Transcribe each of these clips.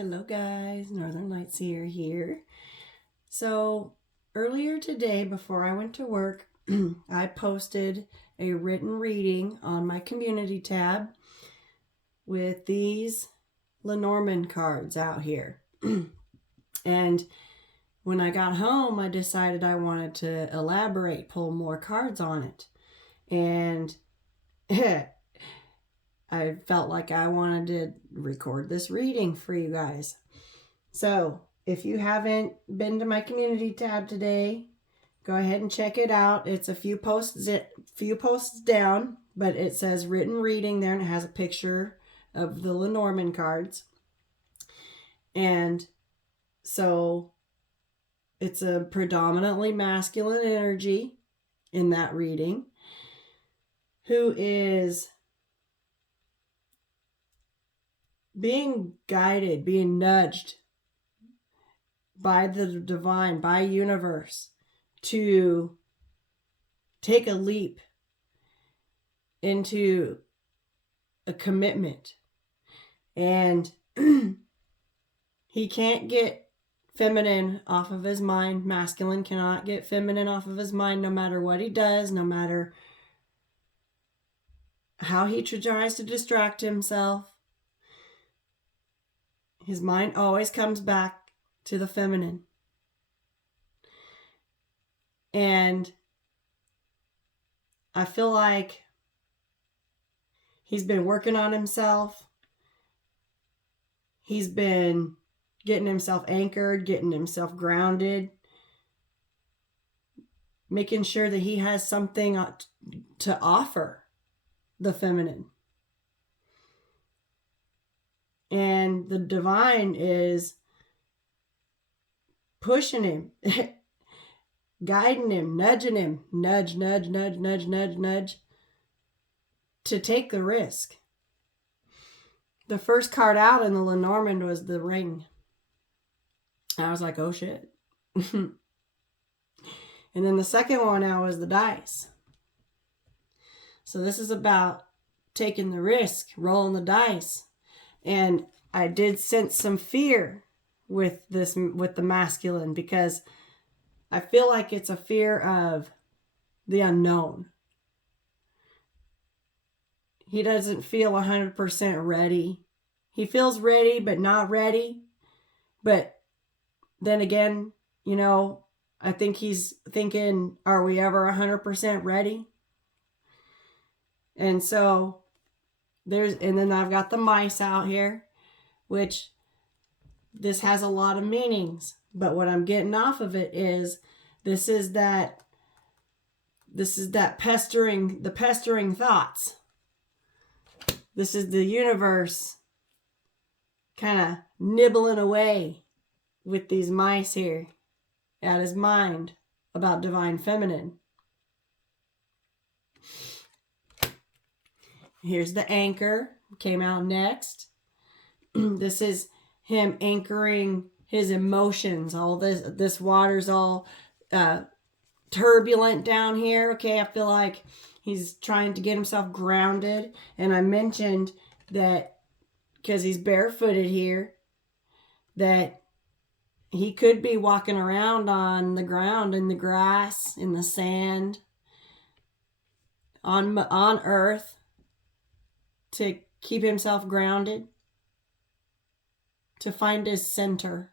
Hello guys, Northern Light Seer here. So earlier today before I went to work, I posted a written reading on my community tab with these Lenormand cards out here. And when I got home, I decided I wanted to elaborate, pull more cards on it. And I felt like I wanted to record this reading for you guys. So if you haven't been to my community tab today, go ahead and check it out. It's a few posts down, but it says written reading there, and it has a picture of the Lenormand cards. And so it's a predominantly masculine energy in that reading, who is being guided, being nudged by the divine, by universe, to take a leap into a commitment. And he can't get feminine off of his mind. Masculine cannot get feminine off of his mind, no matter what he does, no matter how he tries to distract himself. His mind always comes back to the feminine. And I feel like he's been working on himself. He's been getting himself anchored, getting himself grounded, making sure that he has something to offer the feminine. And the divine is pushing him, guiding him, nudging him, nudge, nudge, nudge, nudge, nudge, nudge, to take the risk. The first card out in the Lenormand was the ring. I was like, oh shit. And then the second one out was the dice. So this is about taking the risk, rolling the dice. And I did sense some fear with the masculine, because I feel like it's a fear of the unknown. He doesn't feel 100% ready. He feels ready, but not ready. But then again, I think he's thinking, are we ever 100% ready? And so and then I've got the mice out here, which this has a lot of meanings. But what I'm getting off of it is this is that pestering thoughts. This is the universe kind of nibbling away with these mice here at his mind about divine feminine. Here's the anchor, came out next. This is him anchoring his emotions. All this water's all turbulent down here. Okay, I feel like he's trying to get himself grounded. And I mentioned that because he's barefooted here, that he could be walking around on the ground, in the grass, in the sand, on earth, to keep himself grounded, to find his center,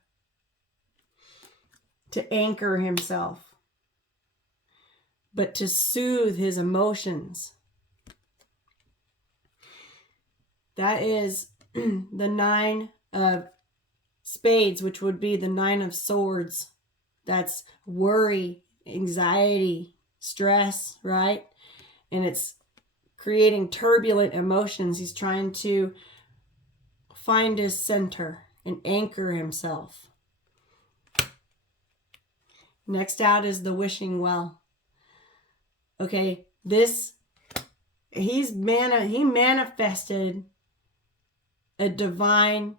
to anchor himself, but to soothe his emotions. That is the 9 of spades, which would be the 9 of swords. That's worry, anxiety, stress, right? And it's creating turbulent emotions. He's trying to find his center and anchor himself. Next out is the wishing well. Okay, he manifested a divine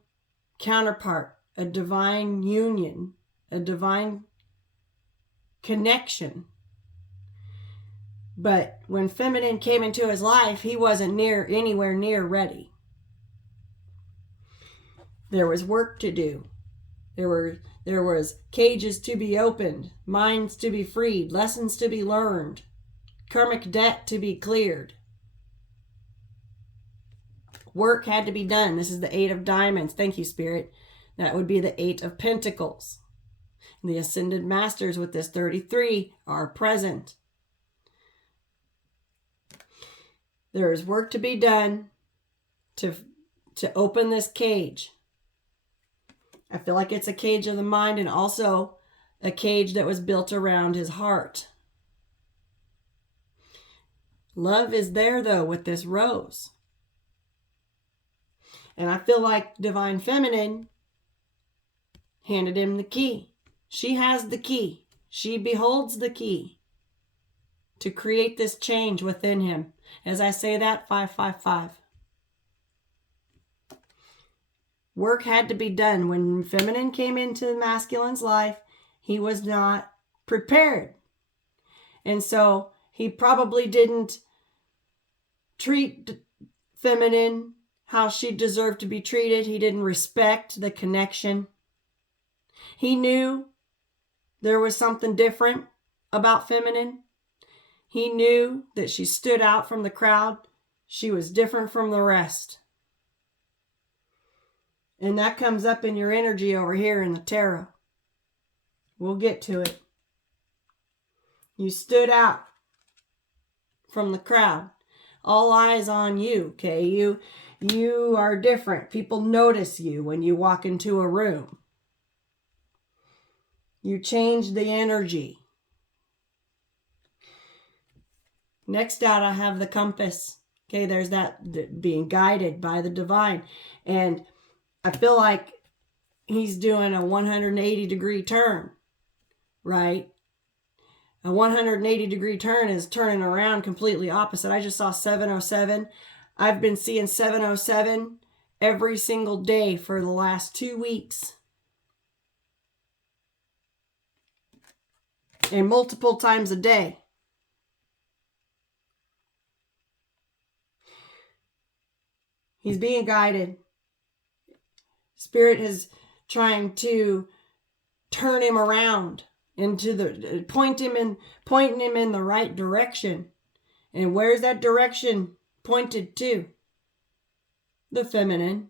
counterpart, a divine union, a divine connection. But when feminine came into his life, he wasn't anywhere near ready. There was work to do. There was cages to be opened, minds to be freed, lessons to be learned, karmic debt to be cleared. Work had to be done. This is the 8 of diamonds. Thank you, Spirit. That would be the 8 of pentacles. The ascended masters with this 33 are present. There is work to be done to open this cage. I feel like it's a cage of the mind and also a cage that was built around his heart. Love is there, though, with this rose. And I feel like Divine Feminine handed him the key. She has the key. She beholds the key to create this change within him. As I say that, 555. Work had to be done. When feminine came into the masculine's life, he was not prepared. And so he probably didn't treat feminine how she deserved to be treated. He didn't respect the connection. He knew there was something different about feminine. He knew that she stood out from the crowd. She was different from the rest. And that comes up in your energy over here in the tarot. We'll get to it. You stood out from the crowd. All eyes on you, okay? You are different. People notice you when you walk into a room. You change the energy. Next out, I have the compass. Okay, there's that being guided by the divine. And I feel like he's doing a 180-degree turn, right? A 180-degree turn is turning around completely opposite. I just saw 707. I've been seeing 707 every single day for the last 2 weeks. And multiple times a day. He's being guided. Spirit is trying to turn him around into pointing him in the right direction. And where's that direction pointed to? The feminine.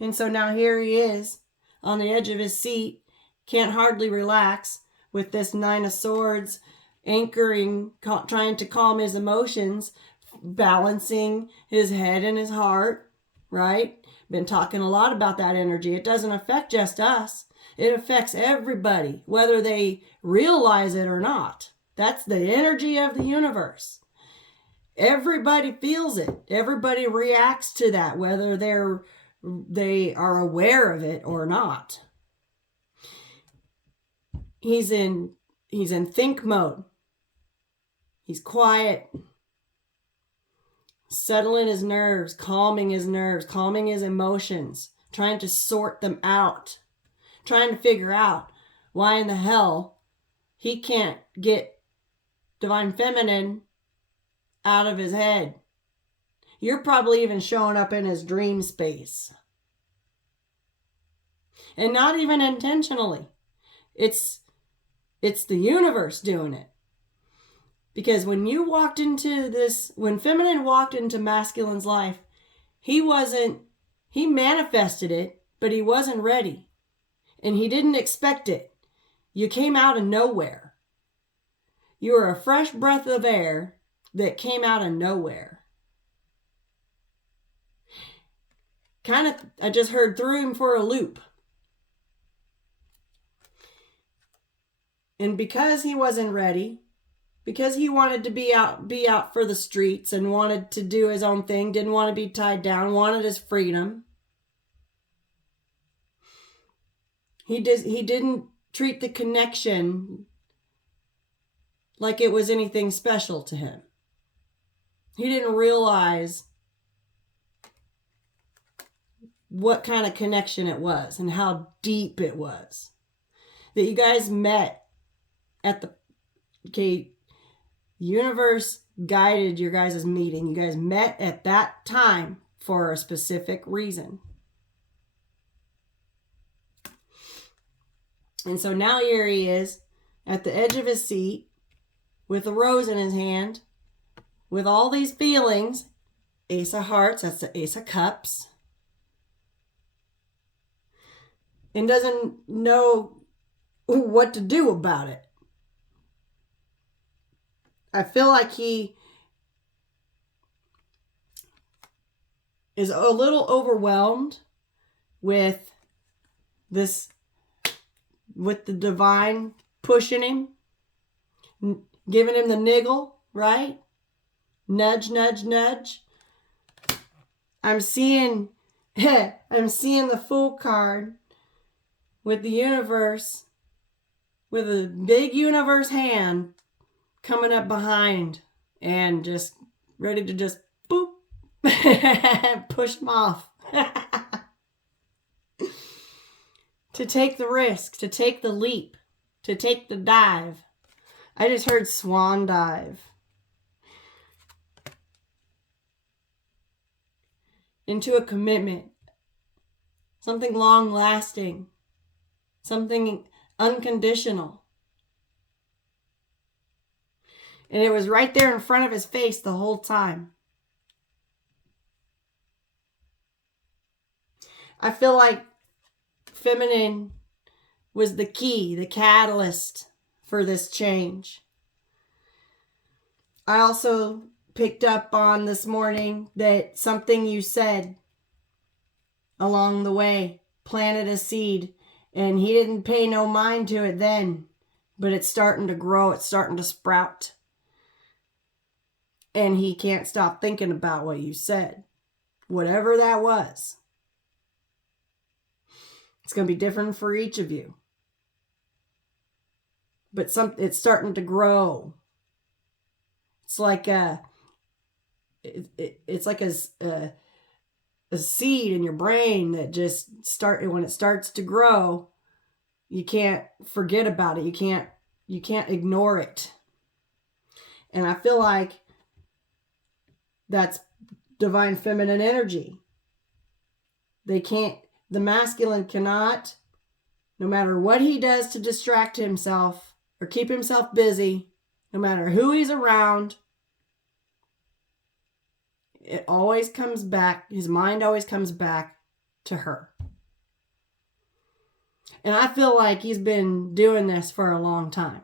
And so now here he is on the edge of his seat, can't hardly relax with this 9 of Swords, anchoring, trying to calm his emotions, balancing his head and his heart, right? Been talking a lot about that energy. It doesn't affect just us. It affects everybody, whether they realize it or not. That's the energy of the universe. Everybody feels it. Everybody reacts to that, whether they are aware of it or not. He's in think mode. He's quiet, settling his nerves, calming his emotions, trying to sort them out, trying to figure out why in the hell he can't get Divine Feminine out of his head. You're probably even showing up in his dream space. And not even intentionally. It's the universe doing it. Because when feminine walked into masculine's life, he manifested it, but he wasn't ready. And he didn't expect it. You came out of nowhere. You were a fresh breath of air that came out of nowhere. I just threw him for a loop. And because he wasn't ready, because he wanted to be out for the streets and wanted to do his own thing, didn't want to be tied down, wanted his freedom, he didn't treat the connection like it was anything special to him. He didn't realize what kind of connection it was and how deep it was. That you guys met at the universe guided your guys' meeting. You guys met at that time for a specific reason. And so now here he is at the edge of his seat with a rose in his hand, with all these feelings. Ace of Hearts, that's the Ace of Cups. And doesn't know what to do about it. I feel like he is a little overwhelmed with this, with the divine pushing him, giving him the niggle, right? Nudge, nudge, nudge. I'm seeing the Fool card with the universe, with a big universe hand coming up behind and just ready to just boop, push him off. To take the risk, to take the leap, to take the dive. I just heard swan dive. Into a commitment. Something long lasting. Something unconditional. And it was right there in front of his face the whole time. I feel like feminine was the key, the catalyst for this change. I also picked up on this morning that something you said along the way planted a seed, and he didn't pay no mind to it then, but it's starting to grow, it's starting to sprout. And he can't stop thinking about what you said, whatever that was. It's going to be different for each of you. But it's starting to grow. It's like it's like a seed in your brain that just when it starts to grow, you can't forget about it. You can't ignore it. And I feel like that's divine feminine energy. The masculine cannot, no matter what he does to distract himself or keep himself busy, no matter who he's around, it always comes back, his mind always comes back to her. And I feel like he's been doing this for a long time.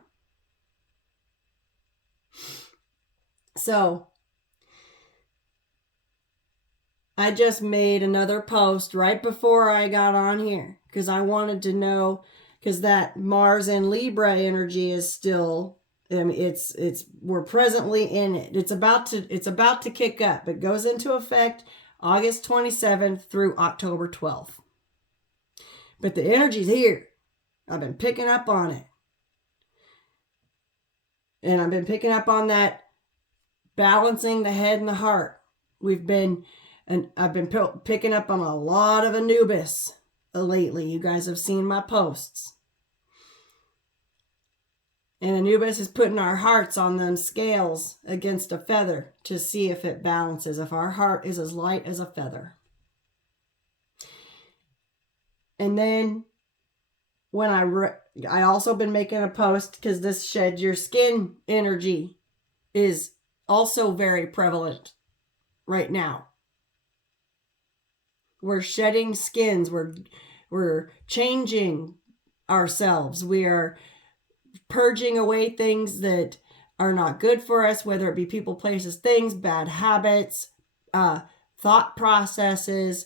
So, I just made another post right before I got on here because I wanted to know, because that Mars and Libra energy is still, we're presently in it. It's about to kick up. It goes into effect August 27th through October 12th. But the energy's here. I've been picking up on it. And I've been picking up on that balancing the head and the heart. I've been picking up on a lot of Anubis lately. You guys have seen my posts. And Anubis is putting our hearts on them scales against a feather to see if it balances, if our heart is as light as a feather. And then when I also been making a post because this shed your skin energy is also very prevalent right now. We're shedding skins. We're changing ourselves. We are purging away things that are not good for us, whether it be people, places, things, bad habits, thought processes,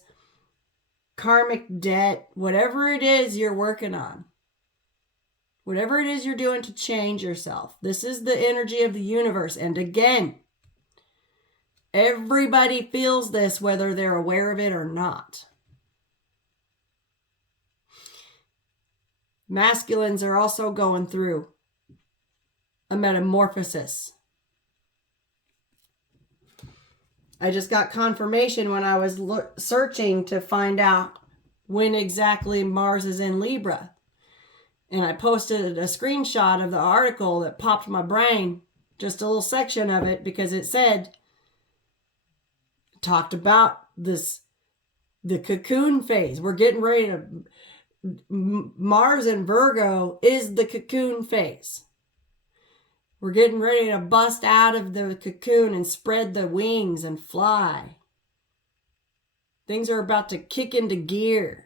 karmic debt, whatever it is you're working on. Whatever it is you're doing to change yourself. This is the energy of the universe. And again, everybody feels this whether they're aware of it or not. Masculines are also going through a metamorphosis. I just got confirmation when I was searching to find out when exactly Mars is in Libra. And I posted a screenshot of the article that popped my brain, just a little section of it, because it talked about the cocoon phase. We're getting ready to, Mars in Virgo is the cocoon phase. We're getting ready to bust out of the cocoon and spread the wings and fly. Things are about to kick into gear.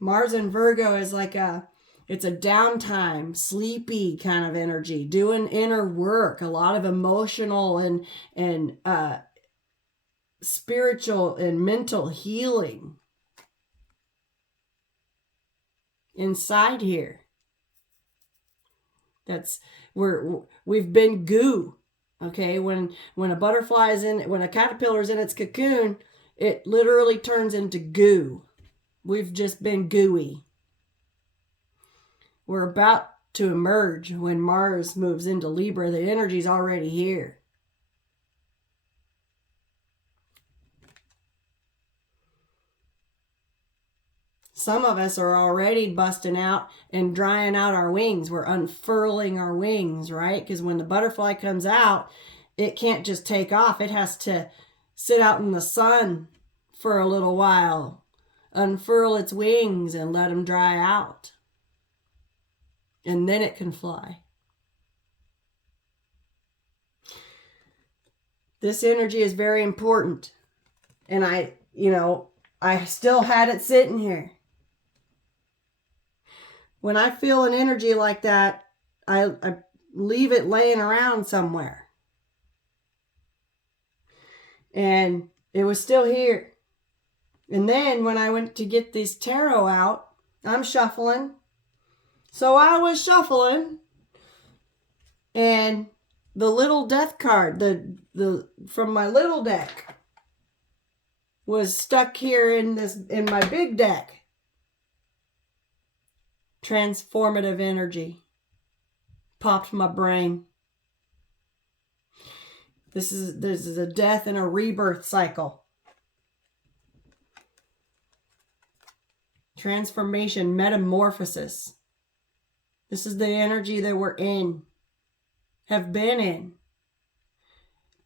Mars in Virgo is it's a downtime, sleepy kind of energy, doing inner work, a lot of emotional and spiritual and mental healing inside here. We've been goo. Okay, when a butterfly is when a caterpillar is in its cocoon, it literally turns into goo. We've just been gooey. We're about to emerge when Mars moves into Libra. The energy's already here. Some of us are already busting out and drying out our wings. We're unfurling our wings, right? Because when the butterfly comes out, it can't just take off. It has to sit out in the sun for a little while, unfurl its wings and let them dry out. And then it can fly. This energy is very important. And I still had it sitting here. When I feel an energy like that, I leave it laying around somewhere. And it was still here. And then when I went to get this tarot out, I'm shuffling. So I was shuffling. And the little death card, the from my little deck, was stuck here in my big deck. Transformative energy popped my brain. This is a death and a rebirth cycle. Transformation, metamorphosis. This is the energy that we're in, have been in.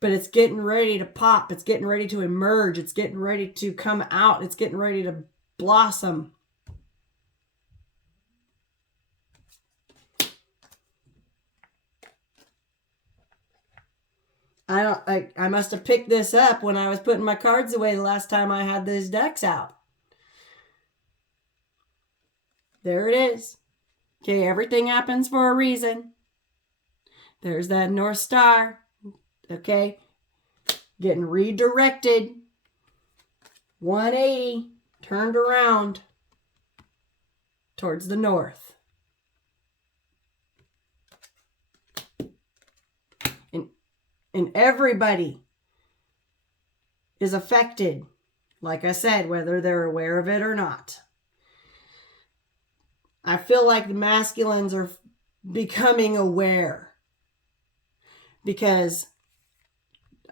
But it's getting ready to pop. It's getting ready to emerge. It's getting ready to come out. It's getting ready to blossom. I must have picked this up when I was putting my cards away the last time I had these decks out. There it is. Okay, everything happens for a reason. There's that North Star. Okay, getting redirected. 180, turned around towards the north. And everybody is affected, like I said, whether they're aware of it or not. I feel like the masculines are becoming aware because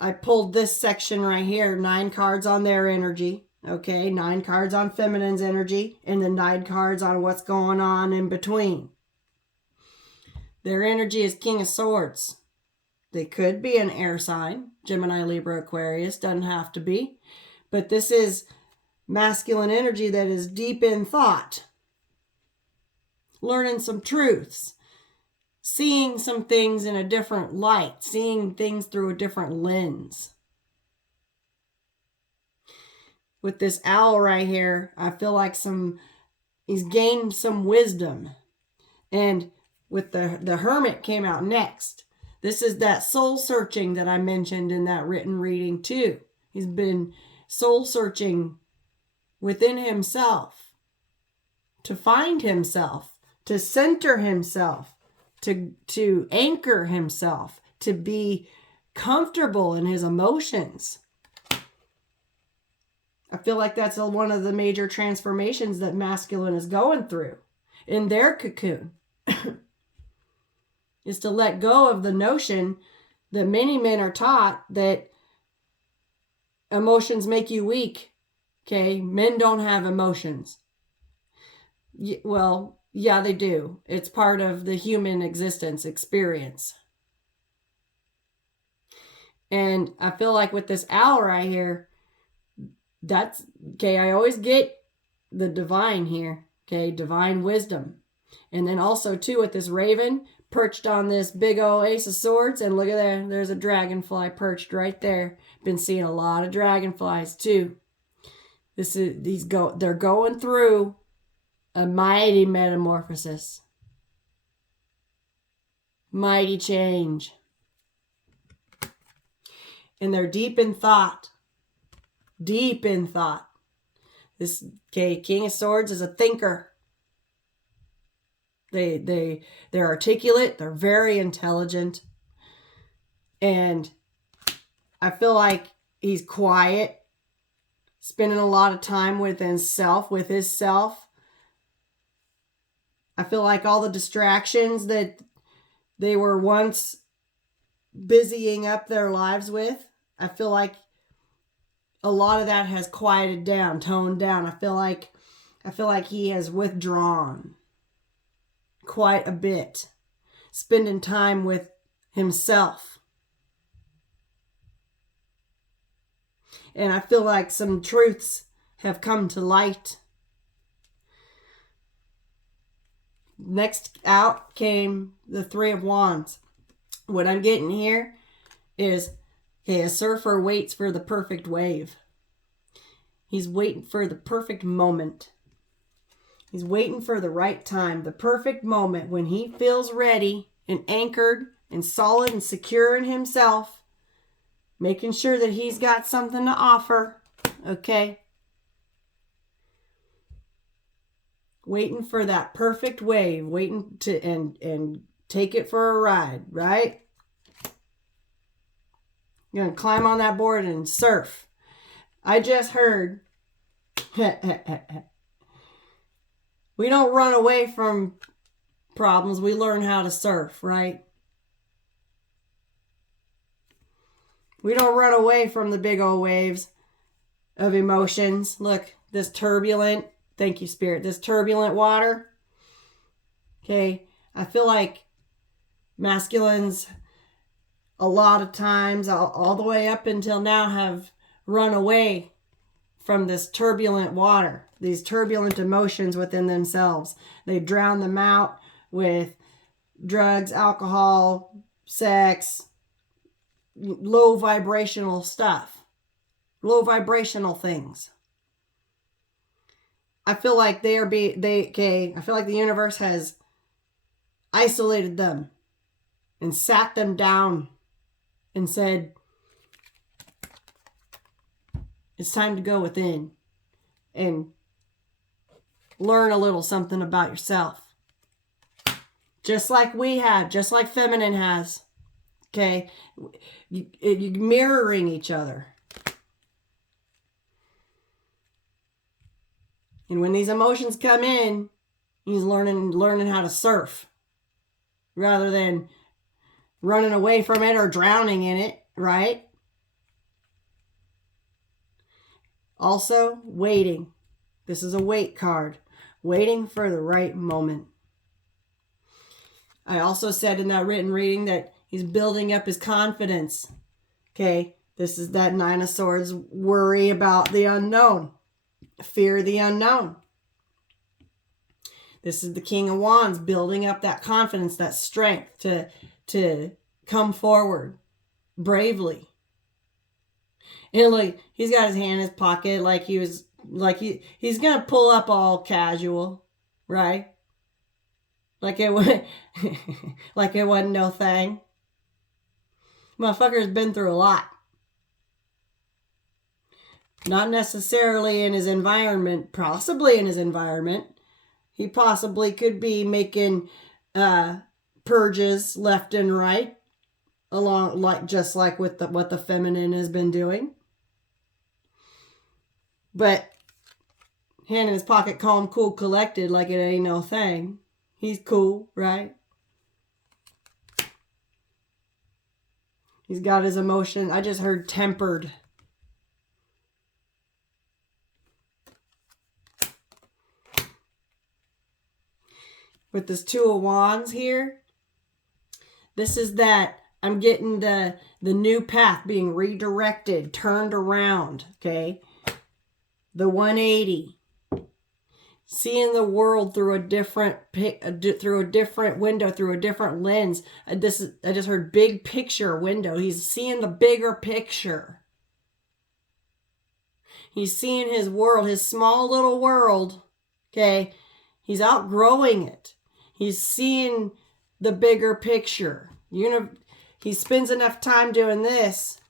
I pulled this section right here, 9 cards on their energy, okay, 9 cards on feminine's energy, and then 9 cards on what's going on in between. Their energy is King of Swords. They could be an air sign, Gemini, Libra, Aquarius, doesn't have to be. But this is masculine energy that is deep in thought. Learning some truths. Seeing some things in a different light. Seeing things through a different lens. With this owl right here, I feel like he's gained some wisdom. And with the hermit came out next. This is that soul searching that I mentioned in that written reading too. He's been soul searching within himself to find himself, to center himself, to anchor himself, to be comfortable in his emotions. I feel like that's one of the major transformations that masculine is going through in their cocoon. Is to let go of the notion that many men are taught that emotions make you weak. Okay, men don't have emotions. Well, yeah, they do. It's part of the human existence experience. And I feel like with this owl right here, that's, okay, I always get the divine here, okay, divine wisdom. And then also, too, with this raven perched on this big old ace of swords, and look at there, there's a dragonfly perched right there. Been seeing a lot of dragonflies, too. They're going through a mighty metamorphosis. Mighty change. And they're deep in thought. Deep in thought. This, okay, King of Swords is a thinker. They're articulate. They're very intelligent. And I feel like he's quiet. Spending a lot of time with himself. I feel like all the distractions that they were once busying up their lives with, I feel like a lot of that has quieted down, toned down. I feel like he has withdrawn quite a bit, spending time with himself. And I feel like some truths have come to light. Next out came the Three of Wands. What I'm getting here is, okay, a surfer waits for the perfect wave. He's waiting for the perfect moment. He's waiting for the right time, the perfect moment when he feels ready and anchored and solid and secure in himself, making sure that he's got something to offer, okay? Waiting for that perfect wave, waiting to and take it for a ride, right? You're going to climb on that board and surf. I just heard, we don't run away from problems. We learn how to surf, right? We don't run away from the big old waves of emotions. Look, this turbulent, thank you, Spirit, this turbulent water. Okay, I feel like masculines a lot of times, all the way up until now, have run away from this turbulent water, these turbulent emotions within themselves. They drown them out with drugs, alcohol, sex, low vibrational stuff, low vibrational things. I feel like I feel like the universe has isolated them and sat them down and said, it's time to go within and learn a little something about yourself. Just like we have, just like feminine has. Okay? You're mirroring each other. And when these emotions come in, he's learning how to surf rather than running away from it or drowning in it, right? Also, waiting. This is a wait card. Waiting for the right moment. I also said in that written reading that he's building up his confidence. Okay, this is that Nine of Swords, worry about the unknown. Fear the unknown. This is the King of Wands, building up that confidence, that strength to come forward bravely. And like he's got his hand in his pocket, like he's gonna pull up all casual, right? Like it wasn't no thing. Motherfucker's been through a lot. Not necessarily in his environment, possibly in his environment. He possibly could be making purges left and right, just like with what the feminine has been doing. But hand in his pocket, calm, cool, collected, like it ain't no thing. He's cool, right? He's got his emotion. I just heard tempered. With this Two of Wands here, this is that I'm getting the new path being redirected, turned around, okay? The 180. Seeing the world through a different window, through a different lens. I just heard big picture window. He's seeing the bigger picture. He's seeing his world, his small little world. Okay, he's outgrowing it. He's seeing the bigger picture. He spends enough time doing this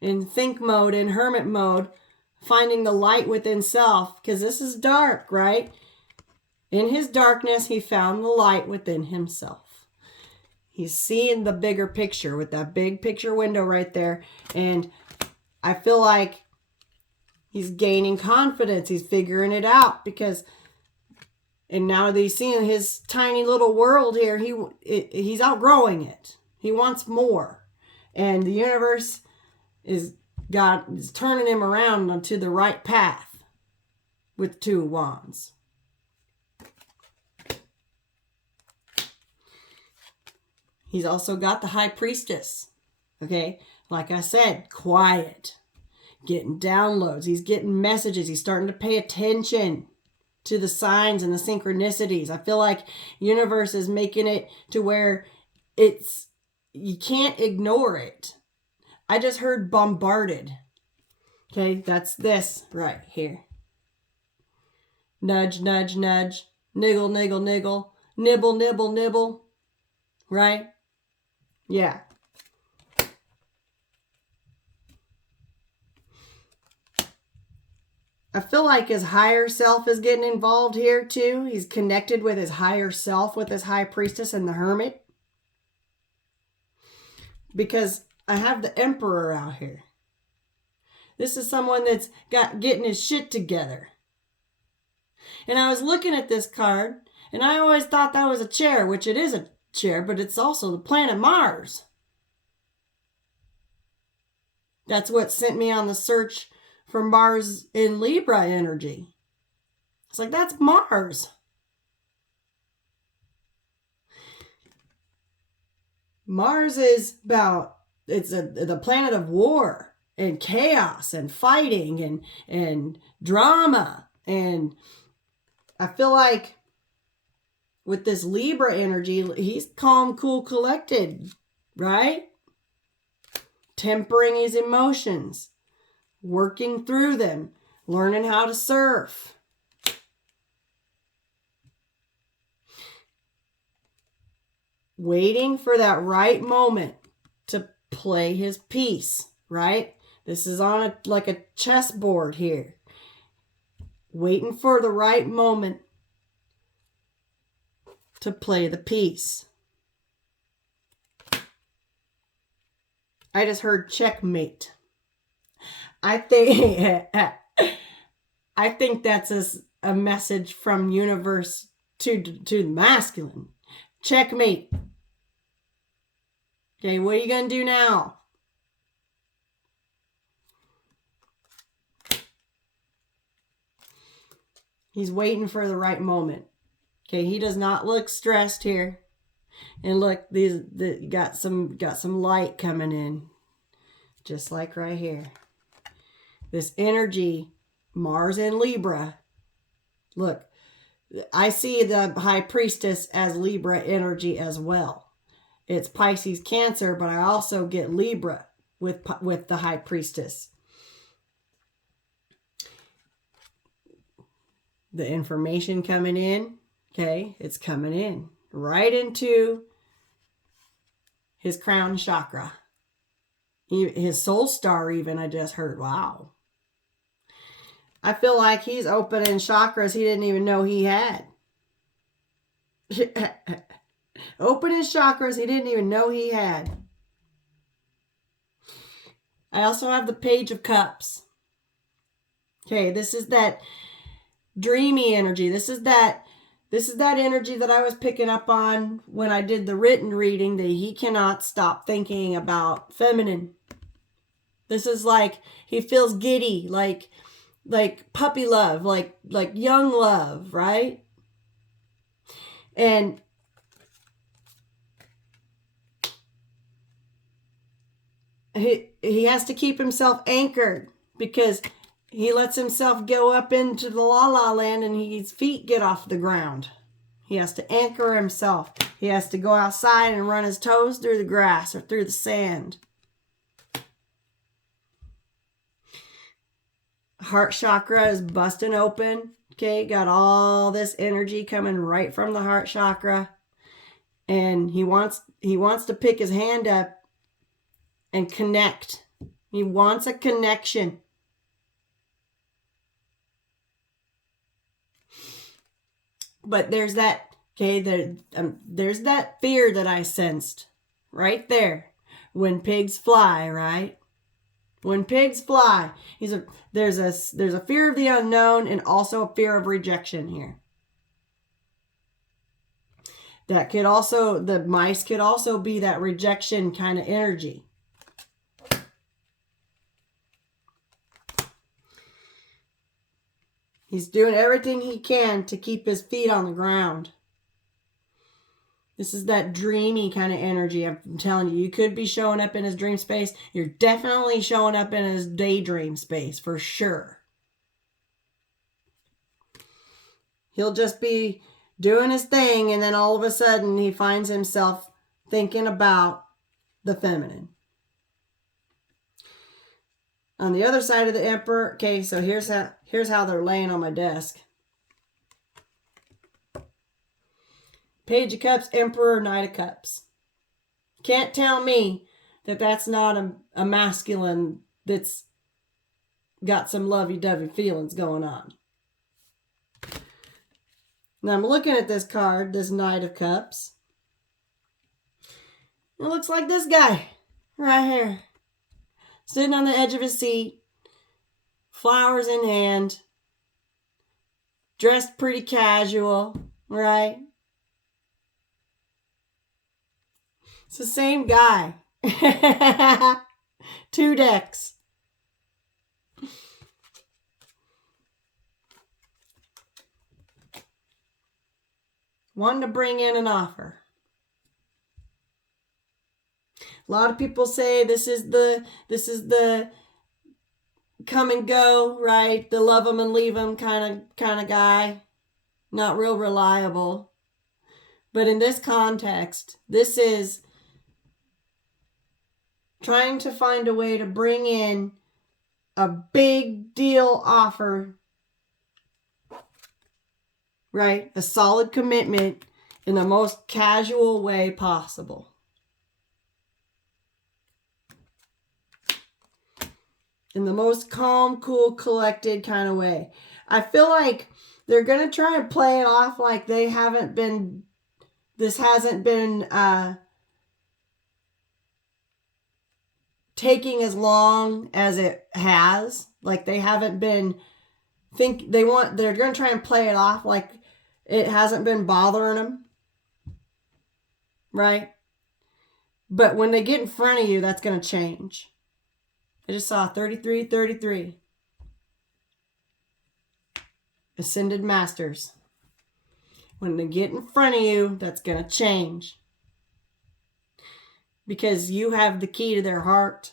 in think mode, in hermit mode, finding the light within self, because this is dark, right? In his darkness, he found the light within himself. He's seeing the bigger picture with that big picture window right there. And I feel like he's gaining confidence. He's figuring it out and now that he's seeing his tiny little world here, he's outgrowing it. He wants more. And the universe is turning him around onto the right path with 2 wands. He's also got the high priestess. Okay, like I said, quiet, getting downloads. He's getting messages. He's starting to pay attention to the signs and the synchronicities. I feel like universe is making it to where you can't ignore it. I just heard bombarded. Okay, that's this right here. Nudge, nudge, nudge. Niggle, niggle, niggle. Nibble, nibble, nibble. Right? Yeah. I feel like his higher self is getting involved here too. He's connected with his higher self, with his high priestess and the hermit. Because I have the emperor out here. This is someone that's getting his shit together. And I was looking at this card, and I always thought that was a chair, which it is a chair, but it's also the planet Mars. That's what sent me on the search for Mars in Libra energy. It's like, that's Mars. Mars is the planet of war and chaos and fighting and drama. And I feel like with this Libra energy, he's calm, cool, collected, right? Tempering his emotions, working through them, learning how to surf. Waiting for that right moment to play his piece, right? This is on like a chessboard here. Waiting for the right moment to play the piece. I just heard checkmate. I think that's a message from universe to the masculine. Checkmate. Okay, what are you going to do now? He's waiting for the right moment. Okay, he does not look stressed here. And look, got some light coming in. Just like right here. This energy, Mars and Libra. Look, I see the high priestess as Libra energy as well. It's Pisces Cancer, but I also get Libra with the high priestess. The information coming in, okay, it's coming in right into his crown chakra. His soul star even, I just heard. Wow. I feel like he's opening chakras he didn't even know he had. Opening chakras he didn't even know he had. I also have the Page of Cups. Okay, this is that dreamy energy. This is that energy that I was picking up on when I did the written reading, that he cannot stop thinking about feminine. This is like he feels giddy, like puppy love, like young love, right? And he has to keep himself anchored, because he lets himself go up into the la-la land and his feet get off the ground. He has to anchor himself. He has to go outside and run his toes through the grass or through the sand. Heart chakra is busting open. Okay, got all this energy coming right from the heart chakra. And he wants to pick his hand up and connect. He wants a connection. But there's that, okay, there's that fear that I sensed right there. When pigs fly, right? When pigs fly, there's a fear of the unknown and also a fear of rejection here. That could also, the mice could also be that rejection kind of energy. He's doing everything he can to keep his feet on the ground. This is that dreamy kind of energy. I'm telling you, you could be showing up in his dream space. You're definitely showing up in his daydream space for sure. He'll just be doing his thing, and then all of a sudden he finds himself thinking about the feminine. On the other side of the Emperor, okay, so here's how they're laying on my desk. Page of Cups, Emperor, Knight of Cups. Can't tell me that that's not a masculine that's got some lovey-dovey feelings going on. Now I'm looking at this card, this Knight of Cups. It looks like this guy right here. Sitting on the edge of his seat, flowers in hand, dressed pretty casual, right? It's the same guy. 2 decks. One to bring in an offer. A lot of people say this is the come and go, right? The love them and leave them kind of guy. Not real reliable. But in this context, this is trying to find a way to bring in a big deal offer, right? A solid commitment in the most casual way possible. In the most calm, cool, collected kind of way. I feel like they're going to try and play it off like this hasn't been taking as long as it has. Like they haven't been, they're going to try and play it off like it hasn't been bothering them. Right? But when they get in front of you, that's going to change. I just saw 3333. Ascended Masters. When they get in front of you, that's going to change. Because you have the key to their heart.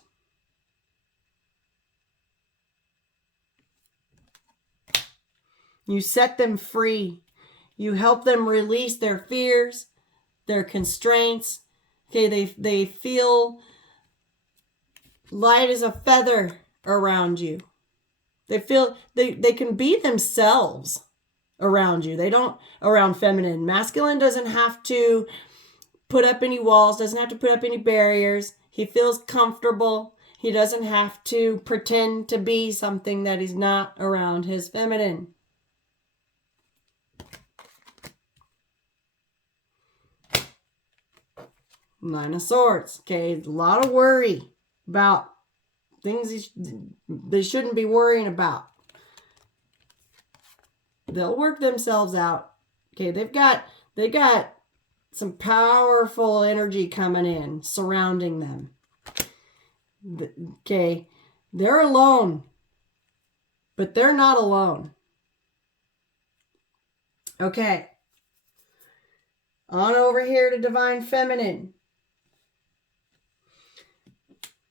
You set them free. You help them release their fears, their constraints. Okay, they feel light as a feather around you. They feel they can be themselves around you. They don't around feminine. Masculine doesn't have to put up any walls, doesn't have to put up any barriers. He feels comfortable. He doesn't have to pretend to be something that he's not around his feminine. Nine of Swords. Okay, a lot of worry about things they shouldn't be worrying about. They'll work themselves out. Okay, they got some powerful energy coming in, surrounding them. Okay, they're alone, but they're not alone. Okay. On over here to Divine Feminine.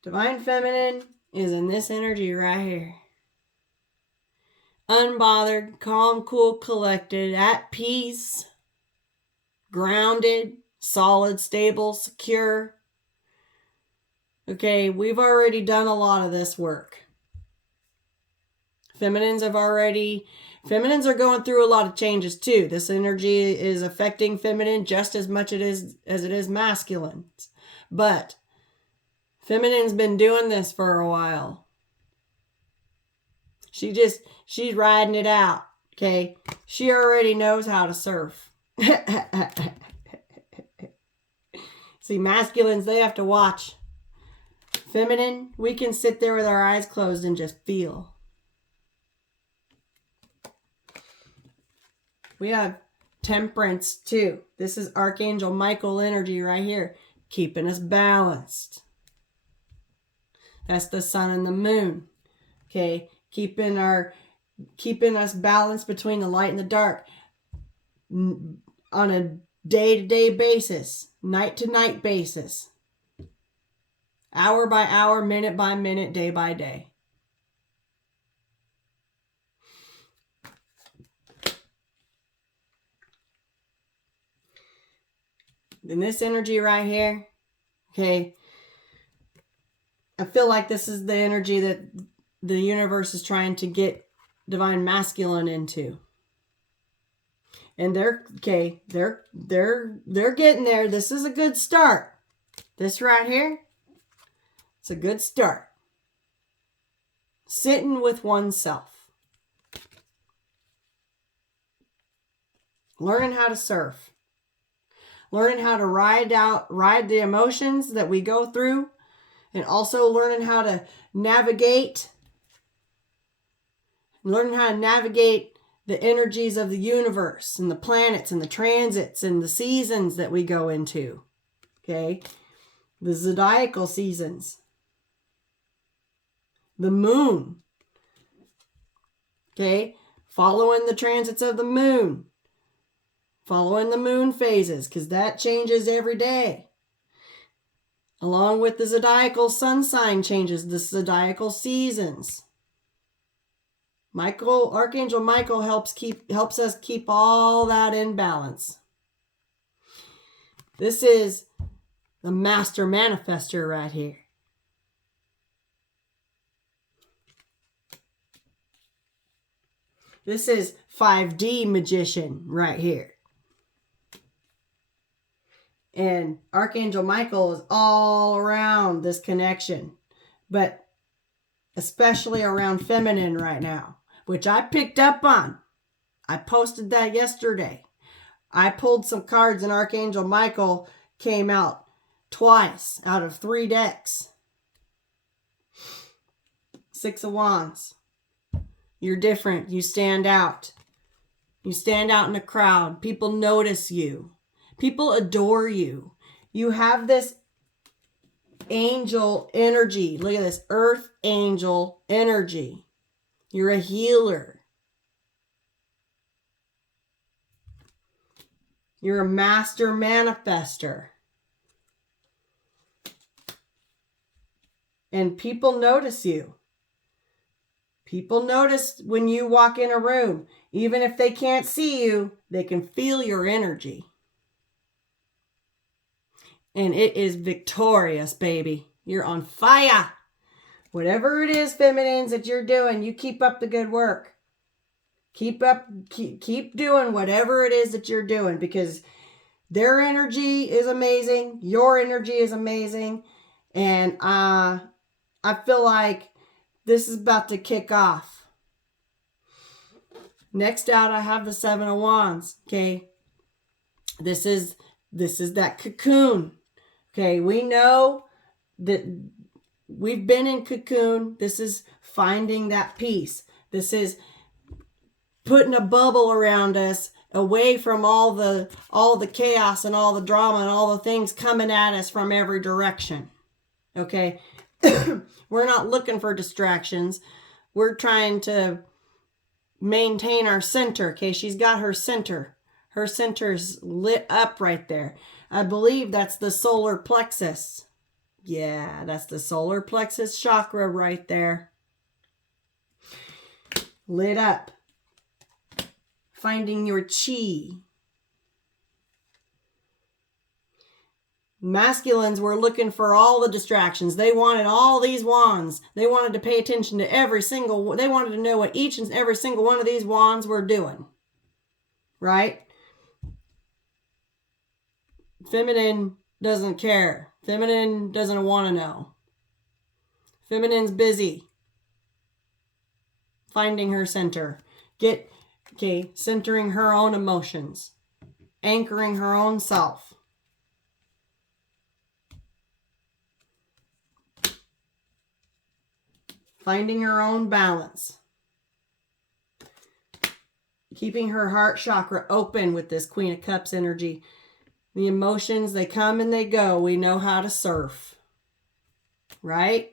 Divine Feminine is in this energy right here. Unbothered, calm, cool, collected, at peace, grounded, solid, stable, secure. Okay, we've already done a lot of this work. Feminines are going through a lot of changes too. This energy is affecting feminine just as much as it is masculine. But feminine's been doing this for a while. She's riding it out. Okay, she already knows how to surf. See, masculines, they have to watch. Feminine, we can sit there with our eyes closed and just feel. We have Temperance too. This is Archangel Michael energy right here, keeping us balanced. That's the sun and the moon. Okay, keeping us balanced between the light and the dark on a day-to-day basis, night-to-night basis, hour by hour, minute by minute, day by day. In this energy right here, okay, I feel like this is the energy that the universe is trying to get Divine Masculine into. And they're getting there. This is a good start. This right here, it's a good start. Sitting with oneself. Learning how to surf. Learning how to ride the emotions that we go through, and also learning how to navigate the energies of the universe and the planets and the transits and the seasons that we go into. Okay? The zodiacal seasons. The moon. Okay? Following the transits of the moon. Following the moon phases, because that changes every day. Along with the zodiacal sun sign changes, the zodiacal seasons. Archangel Michael helps us keep all that in balance. This is the master manifester right here. This is 5D magician right here. And Archangel Michael is all around this connection, but especially around feminine right now, which I picked up on. I posted that yesterday. I pulled some cards and Archangel Michael came out twice out of 3 decks. 6 of Wands. You're different. You stand out. You stand out in a crowd. People notice you. People adore you. You have this angel energy. Look at this earth angel energy. You're a healer. You're a master manifester. And people notice you. People notice when you walk in a room. Even if they can't see you, they can feel your energy. And it is victorious, baby. You're on fire. Whatever it is, feminines, that you're doing, you keep up the good work. Keep doing whatever it is that you're doing, because their energy is amazing. Your energy is amazing. And I feel like this is about to kick off. Next out, I have the 7 of Wands. Okay. This is that cocoon. Okay, we know that we've been in cocoon. This is finding that peace. This is putting a bubble around us away from all the chaos and all the drama and all the things coming at us from every direction. Okay? We're not looking for distractions. We're trying to maintain our center. Okay, she's got her center Her center's lit up right there. I believe that's the solar plexus. Yeah, that's the solar plexus chakra right there. Lit up. Finding your chi. Masculines were looking for all the distractions. They wanted all these wands. They wanted to pay attention to every single, they wanted to know what each and every single one of these wands were doing. Right? Feminine doesn't care. Feminine doesn't want to know. Feminine's busy finding her center. Centering her own emotions. Anchoring her own self. Finding her own balance. Keeping her heart chakra open with this Queen of Cups energy. The emotions, they come and they go. We know how to surf. Right?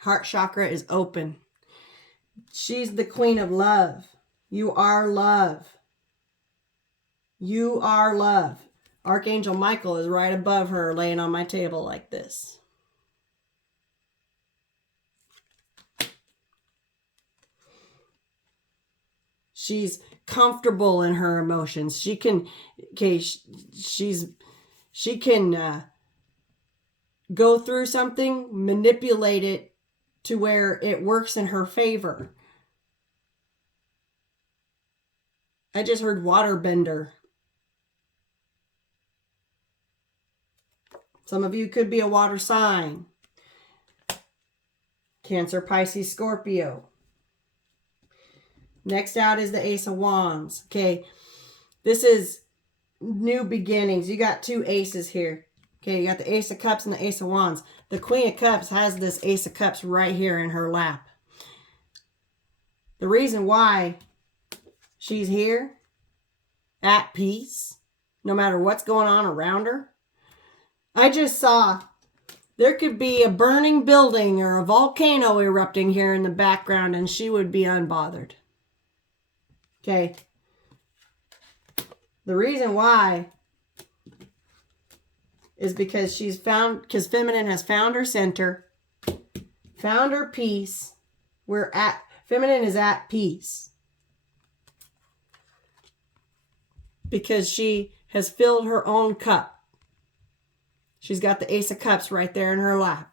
Heart chakra is open. She's the Queen of Love. You are love. You are love. Archangel Michael is right above her, laying on my table like this. She's comfortable in her emotions. She can, she can go through something, manipulate it to where it works in her favor. I just heard waterbender. Some of you could be a water sign. Cancer, Pisces, Scorpio. Next out is the Ace of Wands. Okay, this is new beginnings. You got two aces here. Okay, you got the Ace of Cups and the Ace of Wands. The Queen of Cups has this Ace of Cups right here in her lap. The reason why she's here, at peace, no matter what's going on around her. I just saw there could be a burning building or a volcano erupting here in the background and she would be unbothered. Okay. The reason why is because because feminine has found her center, found her peace. Feminine is at peace. Because she has filled her own cup. She's got the Ace of Cups right there in her lap.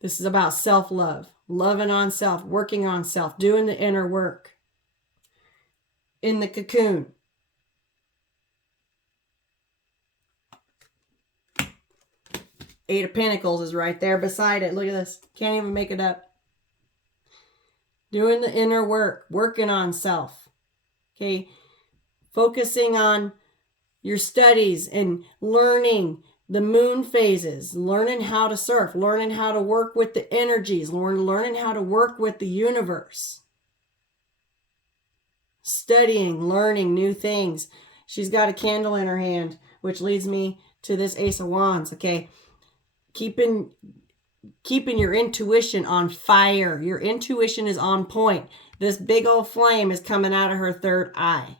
This is about self-love, loving on self, working on self, doing the inner work. In the cocoon. Eight of Pentacles is right there beside it. Look at this. Can't even make it up. Doing the inner work, working on self. Okay. Focusing on your studies and learning the moon phases, learning how to surf, learning how to work with the energies, learning how to work with the universe. Studying, learning new things. She's got a candle in her hand, which leads me to this Ace of Wands, okay? Keeping your intuition on fire. Your intuition is on point. This big old flame is coming out of her third eye.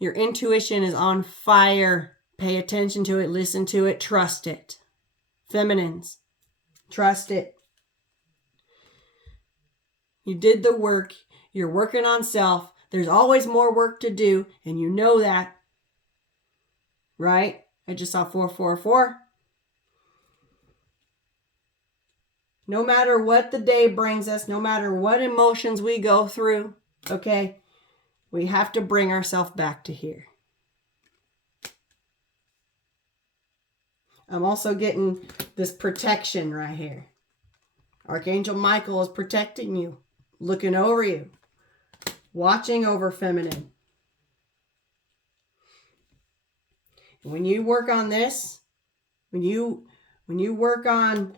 Your intuition is on fire. Pay attention to it, listen to it, trust it. Feminines, trust it. You did the work. You're working on self. There's always more work to do, and you know that. Right? I just saw 444. No matter what the day brings us, no matter what emotions we go through, okay, we have to bring ourselves back to here. I'm also getting this protection right here. Archangel Michael is protecting you, looking over you, watching over feminine. When you work on this, when you work on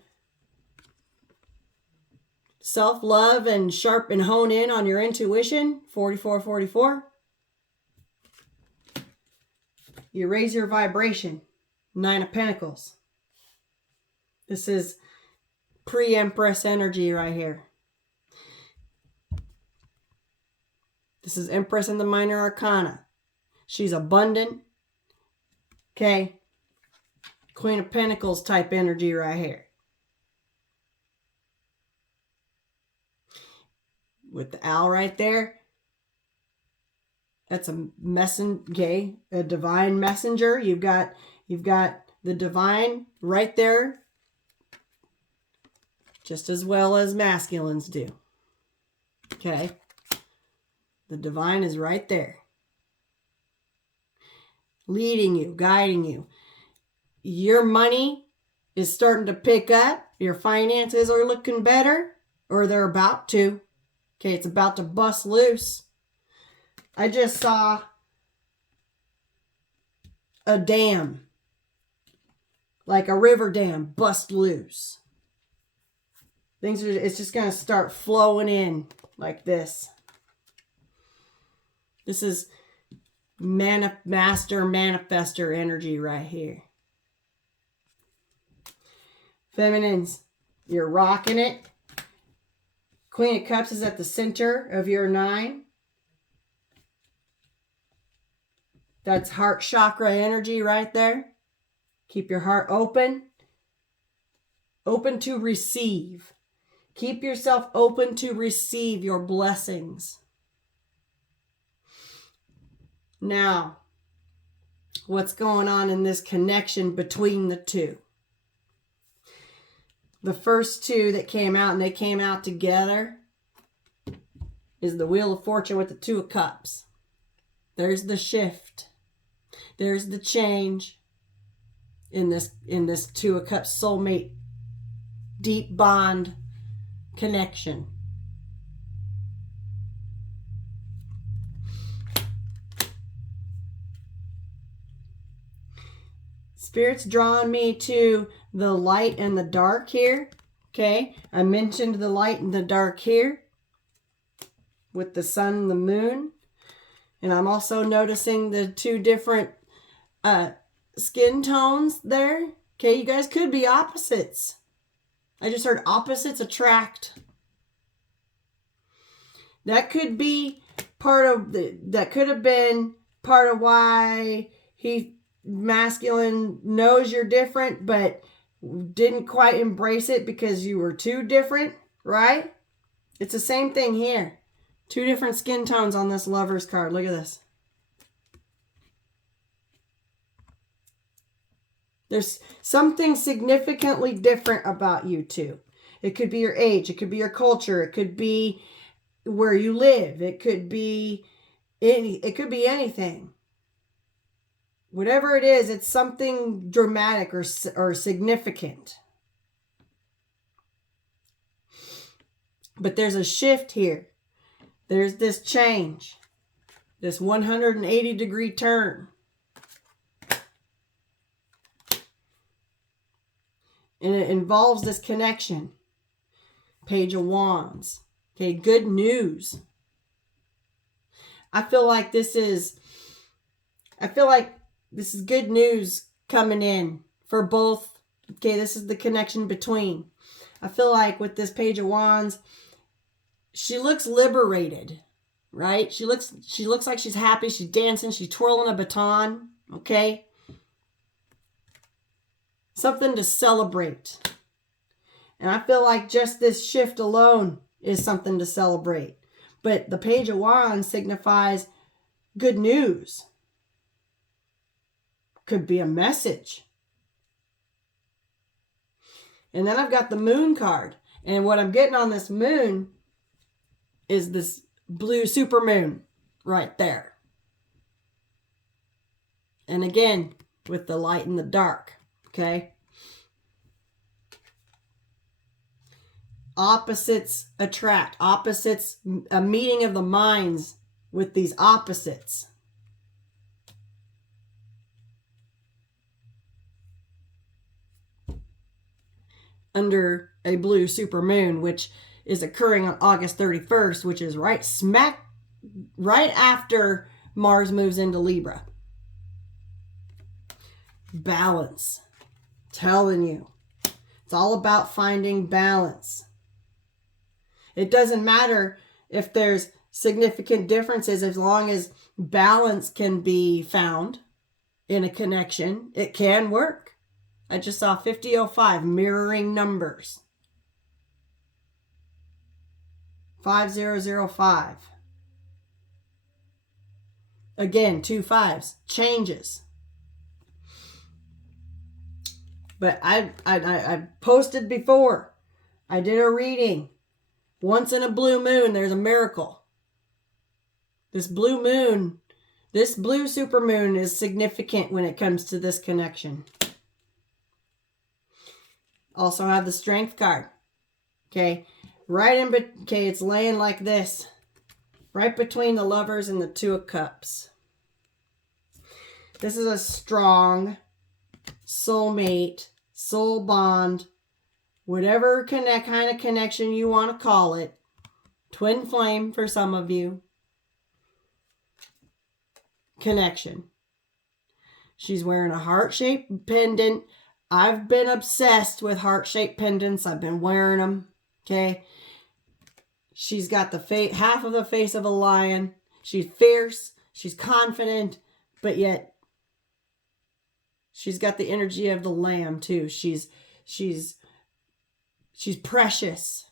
self-love and sharp and hone in on your intuition, 4444, you raise your vibration, 9 of Pentacles. This is pre-Empress energy right here. This is Empress in the Minor Arcana. She's abundant. Okay. Queen of Pentacles type energy right here. With the owl right there. That's a a divine messenger. You've got the divine right there, just as well as masculines do. Okay. The divine is right there. Leading you, guiding you. Your money is starting to pick up. Your finances are looking better, or they're about to. Okay, it's about to bust loose. I just saw a dam, like a river dam, bust loose. It's just going to start flowing in like this. This is master manifester energy right here. Feminines, you're rocking it. Queen of Cups is at the center of your 9. That's heart chakra energy right there. Keep your heart open. Open to receive. Keep yourself open to receive your blessings. Now, what's going on in this connection between the two? The first two that came out, and they came out together, is the Wheel of Fortune with the 2 of Cups. There's the shift. There's the change in this 2 of Cups soulmate deep bond connection. Spirit's drawing me to the light and the dark here. Okay, I mentioned the light and the dark here with the sun and the moon. And I'm also noticing the 2 different skin tones there. Okay, you guys could be opposites. I just heard opposites attract. That could be that could have been part of why masculine knows you're different, but didn't quite embrace it because you were too different, right? It's the same thing here. 2 different skin tones on this Lover's card. Look at this. There's something significantly different about you two. It could be your age. It could be your culture. It could be where you live. It could be anything. Whatever it is, it's something dramatic or significant. But there's a shift here. There's this change. This 180-degree turn. And it involves this connection. Page of Wands. Okay, good news. I feel like this is good news coming in for both. Okay, this is the connection between. I feel like with this Page of Wands, she looks liberated, right? She looks like she's happy. She's dancing. She's twirling a baton. Okay. Something to celebrate. And I feel like just this shift alone is something to celebrate. But the Page of Wands signifies good news. Could be a message. And then I've got the Moon card. And what I'm getting on this moon is this blue supermoon right there. And again, with the light and the dark. Okay? Opposites attract. Opposites, a meeting of the minds with these opposites. Under a blue supermoon, which is occurring on August 31st, which is right after Mars moves into Libra. Balance. Telling you. It's all about finding balance. It doesn't matter if there's significant differences, as long as balance can be found in a connection, it can work. I just saw 5005, mirroring numbers. 5005. Again, 2 5s, changes. But I posted before. I did a reading. Once in a blue moon, there's a miracle. This blue moon, this blue supermoon is significant when it comes to this connection. Also have the strength card. Okay. Okay, it's laying like this. Right between the Lovers and the Two of Cups. This is a strong soulmate, soul bond, whatever kind of connection you want to call it. Twin flame for some of you. Connection. She's wearing a heart-shaped pendant. I've been obsessed with heart-shaped pendants. I've been wearing them. Okay. She's got the half of the face of a lion. She's fierce. She's confident, but yet she's got the energy of the lamb too. She's precious.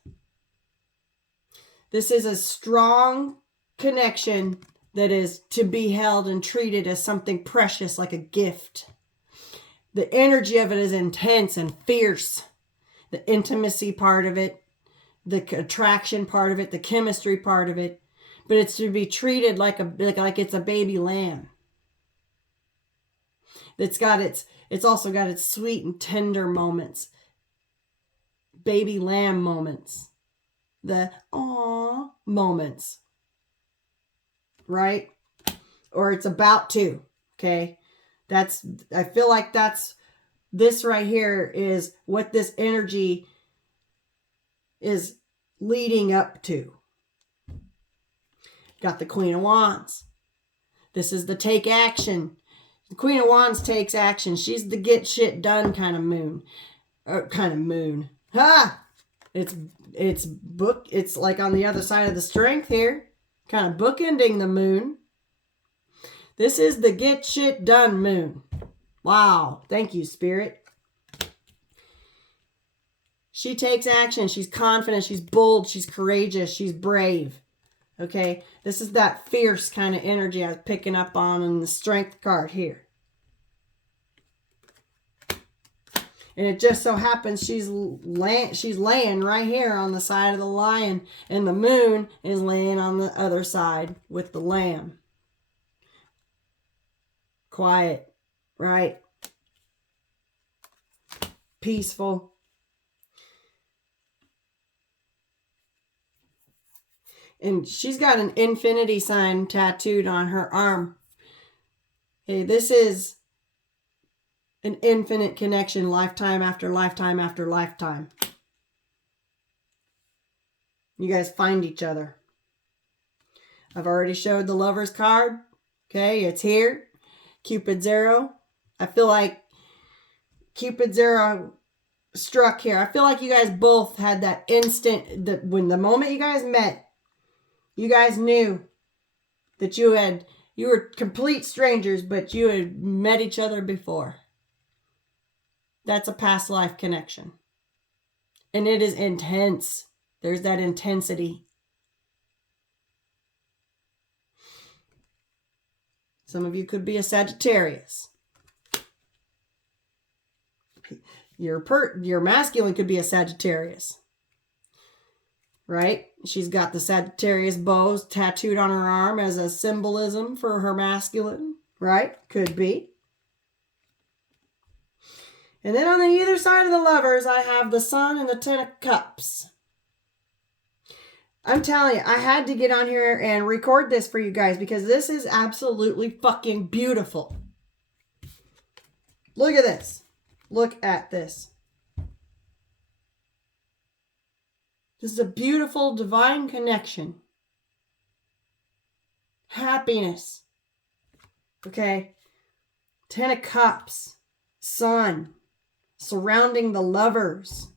This is a strong connection that is to be held and treated as something precious, like a gift. The energy of it is intense and fierce. The intimacy part of it, the attraction part of it, the chemistry part of it, but it's to be treated like it's a baby lamb. It's also got its sweet and tender moments. Baby lamb moments. The aw moments. Right? Or it's about to. Okay? I feel like this right here is what this energy is leading up to. Got the Queen of Wands. This is the take action. The Queen of Wands takes action. She's the get shit done kind of moon. Ha! It's like on the other side of the strength here. Kind of bookending the moon. This is the get shit done moon. Wow. Thank you, Spirit. She takes action. She's confident. She's bold. She's courageous. She's brave. Okay. This is that fierce kind of energy I was picking up on in the strength card here. And it just so happens she's laying right here on the side of the lion. And the moon is laying on the other side with the lamb. Quiet. Right? Peaceful. And she's got an infinity sign tattooed on her arm. Hey, this is an infinite connection, lifetime after lifetime after lifetime. You guys find each other. I've already showed the Lover's card. Okay, it's here. Cupid's arrow. I feel like Cupid's arrow struck here. I feel like you guys both had that instant, that when the moment you guys met, you guys knew that you were complete strangers, but you had met each other before. That's a past life connection. And it is intense. There's that intensity. Some of you could be a Sagittarius. Your masculine could be a Sagittarius. Right? She's got the Sagittarius bows tattooed on her arm as a symbolism for her masculine. Right? Could be. And then on the either side of the Lovers, I have the Sun and the Ten of Cups. I'm telling you, I had to get on here and record this for you guys because this is absolutely fucking beautiful. Look at this. Look at this. This is a beautiful divine connection. Happiness. Okay. Ten of Cups. Sun. surrounding the lovers.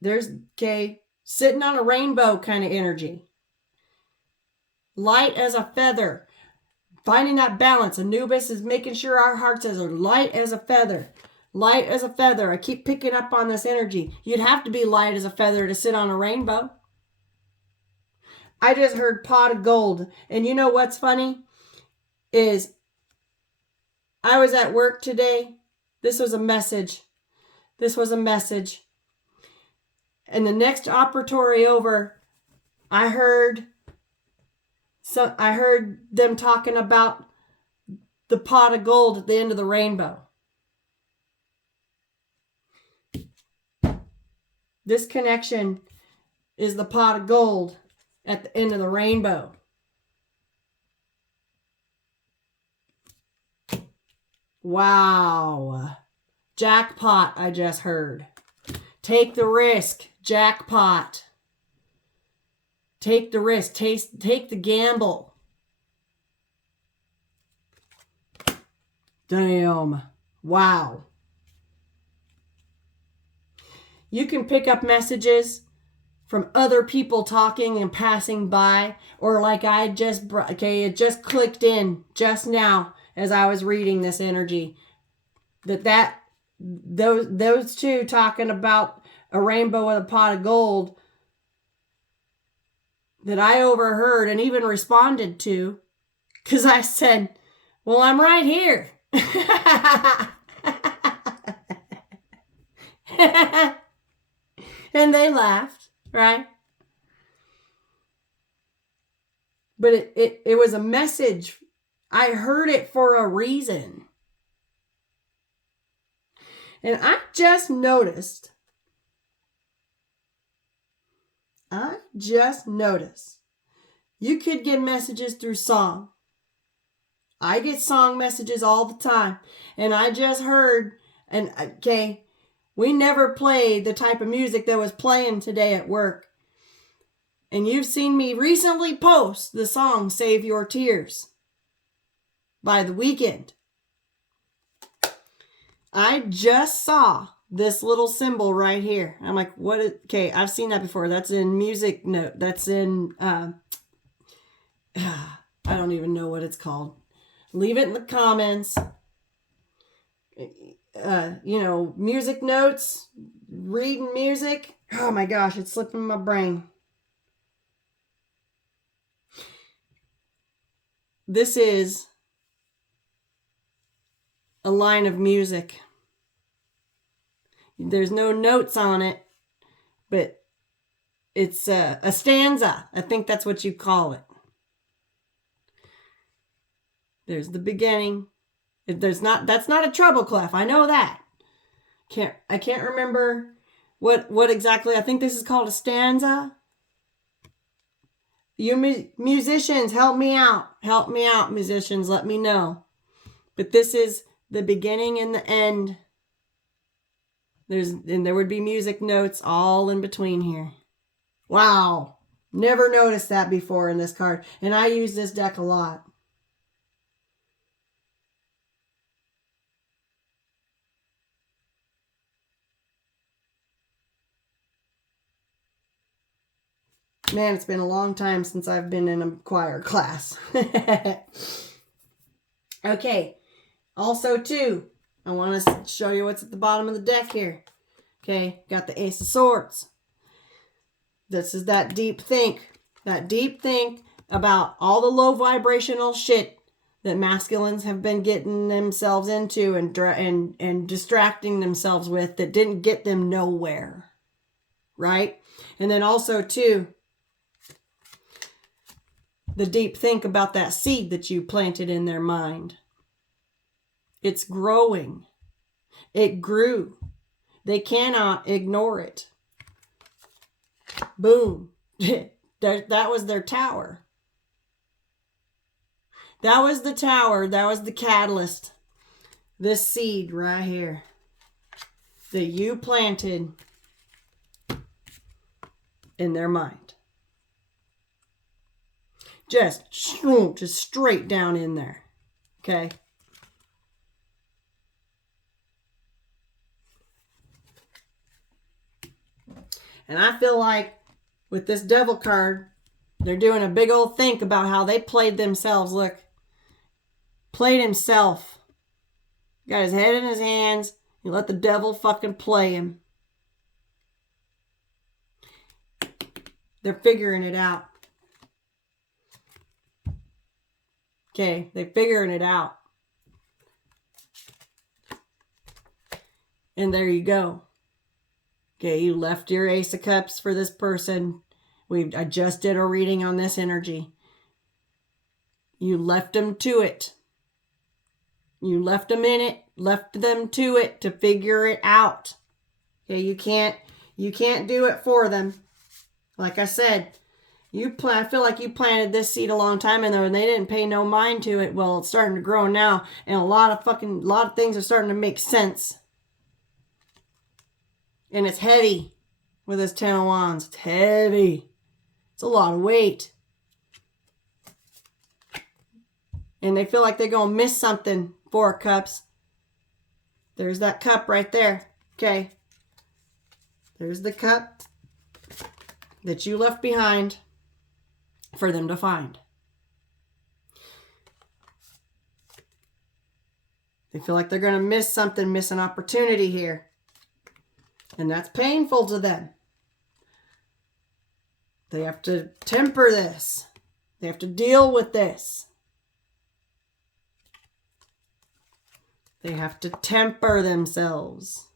There's, okay, sitting on a rainbow kind of energy. Light as a feather. Finding that balance. Anubis is making sure our hearts are light as a feather. Light as a feather. I keep picking up on this energy. You'd have to be light as a feather to sit on a rainbow. I just heard pot of gold. And you know what's funny? Is I was at work today. This was a message. This was a message. And the next operatory over, I heard them talking about the pot of gold at the end of the rainbow. This connection is the pot of gold at the end of the rainbow. Wow. Jackpot, I just heard. Take the risk. Jackpot. Take the risk. Take the gamble. Damn. Wow. You can pick up messages from other people talking and passing by, or like I just, it just clicked in just now as I was reading this energy. Those two talking about a rainbow with a pot of gold that I overheard and even responded to, because I said, well, I'm right here. And they laughed, right? But it was a message. I heard it for a reason. And I just noticed you could get messages through song. I get song messages all the time. And I just heard, and okay, we never played the type of music that was playing today at work. And you've seen me recently post the song Save Your Tears by The Weeknd. I just saw this little symbol right here. I'm like, what is, okay, I've seen that before. That's in music note. That's in, I don't even know what it's called. Leave it in the comments. Music notes, reading music. Oh my gosh, it's slipping my brain. This is a line of music. There's no notes on it, but it's a stanza. I think that's what you call it. There's the beginning. That's not a treble clef. I know that. I can't remember what exactly. I think this is called a stanza. You musicians, help me out. Help me out, musicians. Let me know. But this is the beginning and the end. There would be music notes all in between here. Wow. Never noticed that before in this card. And I use this deck a lot. Man, it's been a long time since I've been in a choir class. Okay. Also, too, I want to show you what's at the bottom of the deck here. Okay, got the Ace of Swords. This is that deep think. That deep think about all the low vibrational shit that masculines have been getting themselves into and distracting themselves with that didn't get them nowhere. Right? And then also, too, the deep think about that seed that you planted in their mind. It's growing. It grew. They cannot ignore it. Boom. That was their tower. That was the tower. That was the catalyst. This seed right here that you planted in their mind. Just straight down in there. Okay. And I feel like with this devil card, they're doing a big old think about how they played themselves. Look. Played himself. Got his head in his hands. He let the devil fucking play him. They're figuring it out. Okay, they're figuring it out. And there you go. Okay, you left your Ace of Cups for this person. I just did a reading on this energy. You left them to it. You left them in it, left them to it to figure it out. Okay, you can't do it for them. Like I said, I feel like you planted this seed a long time in there and they didn't pay no mind to it. Well, it's starting to grow now, and a lot of things are starting to make sense. And it's heavy with this 10 of Wands. It's heavy. It's a lot of weight. And they feel like they're going to miss something. 4 of Cups. There's that cup right there. Okay. There's the cup that you left behind for them to find. They feel like they're going to miss something, miss an opportunity here. And that's painful to them. They have to temper this. They have to deal with this. They have to temper themselves.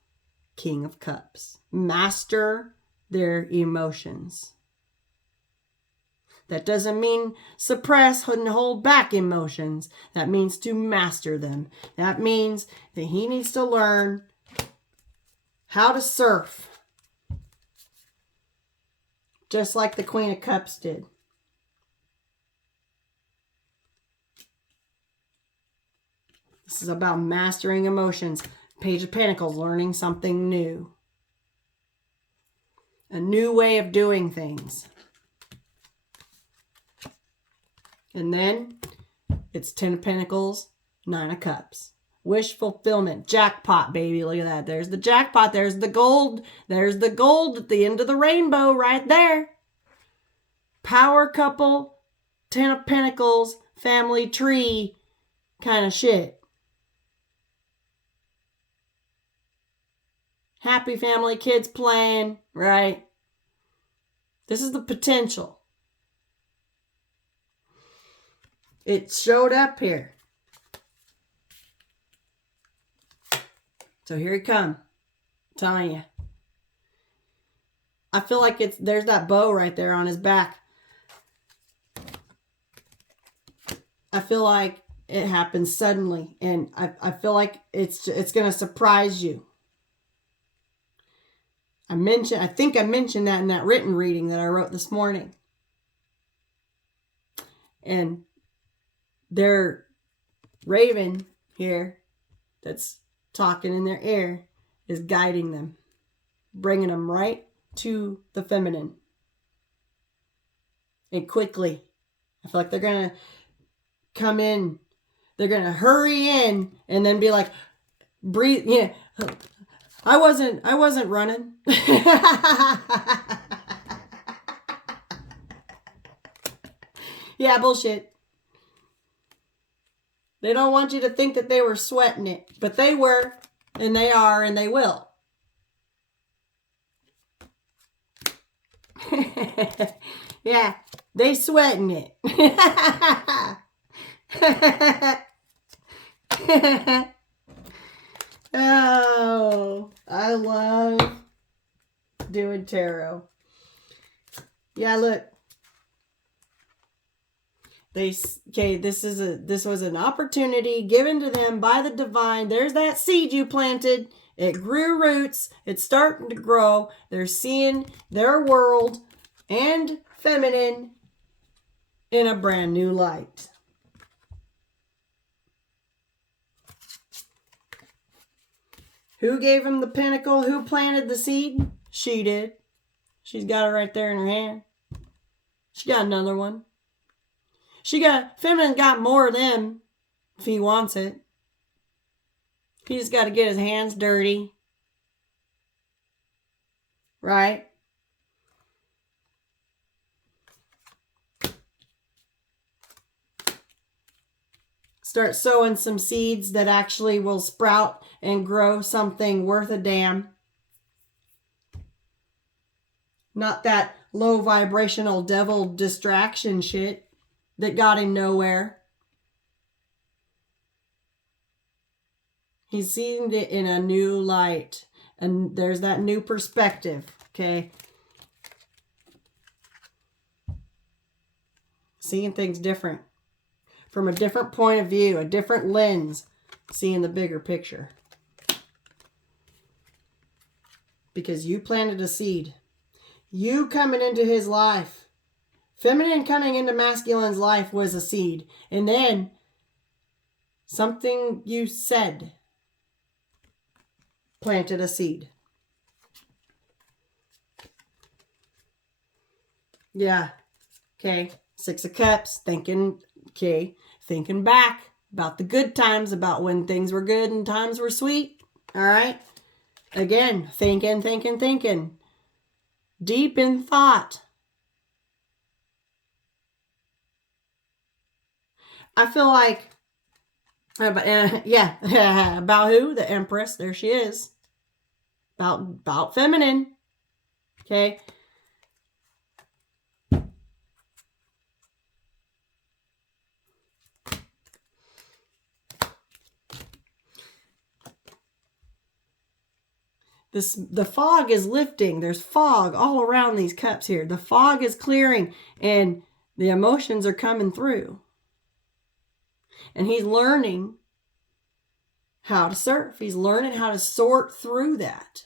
King of Cups. Master their emotions. That doesn't mean suppress and hold back emotions. That means to master them. That means that he needs to learn how to surf. Just like the Queen of Cups did. This is about mastering emotions. Page of Pentacles, learning something new. A new way of doing things. And then it's 10 of Pentacles, 9 of Cups. Wish fulfillment. Jackpot, baby. Look at that. There's the jackpot. There's the gold. There's the gold at the end of the rainbow right there. Power couple, 10 of Pentacles, family tree kind of shit. Happy family, kids playing, right? This is the potential. It showed up here. So here he come. I'm telling you. I feel like there's that bow right there on his back. I feel like it happens suddenly. And I feel like it's going to surprise you. I think I mentioned that in that written reading that I wrote this morning. And their raven here that's talking in their ear is guiding them, bringing them right to the feminine. And quickly. I feel like they're going to come in. They're going to hurry in and then be like, breathe. Yeah. I wasn't running. Yeah, bullshit. They don't want you to think that they were sweating it, but they were, and they are, and they will. Yeah, they sweating it. Oh, I love doing tarot. Yeah, look. This was an opportunity given to them by the divine. There's that seed you planted. It grew roots. It's starting to grow. They're seeing their world and feminine in a brand new light. Who gave him the pentacle? Who planted the seed? She did. She's got it right there in her hand. She got another one. Feminine got more of them if he wants it. He just got to get his hands dirty. Right? Start sowing some seeds that actually will sprout and grow something worth a damn. Not that low vibrational devil distraction shit that got him nowhere. He's seeing it in a new light. And there's that new perspective, okay? Seeing things different. From a different point of view, a different lens. Seeing the bigger picture. Because you planted a seed. You coming into his life. Feminine coming into masculine's life was a seed. And then something you said planted a seed. Yeah. Okay. 6 of Cups. Thinking back about the good times, about when things were good and times were sweet. All right. Again, thinking. Deep in thought. I feel like, about who? The Empress. There she is. About feminine. Okay. The fog is lifting. There's fog all around these cups here. The fog is clearing and the emotions are coming through. And he's learning how to surf. He's learning how to sort through that.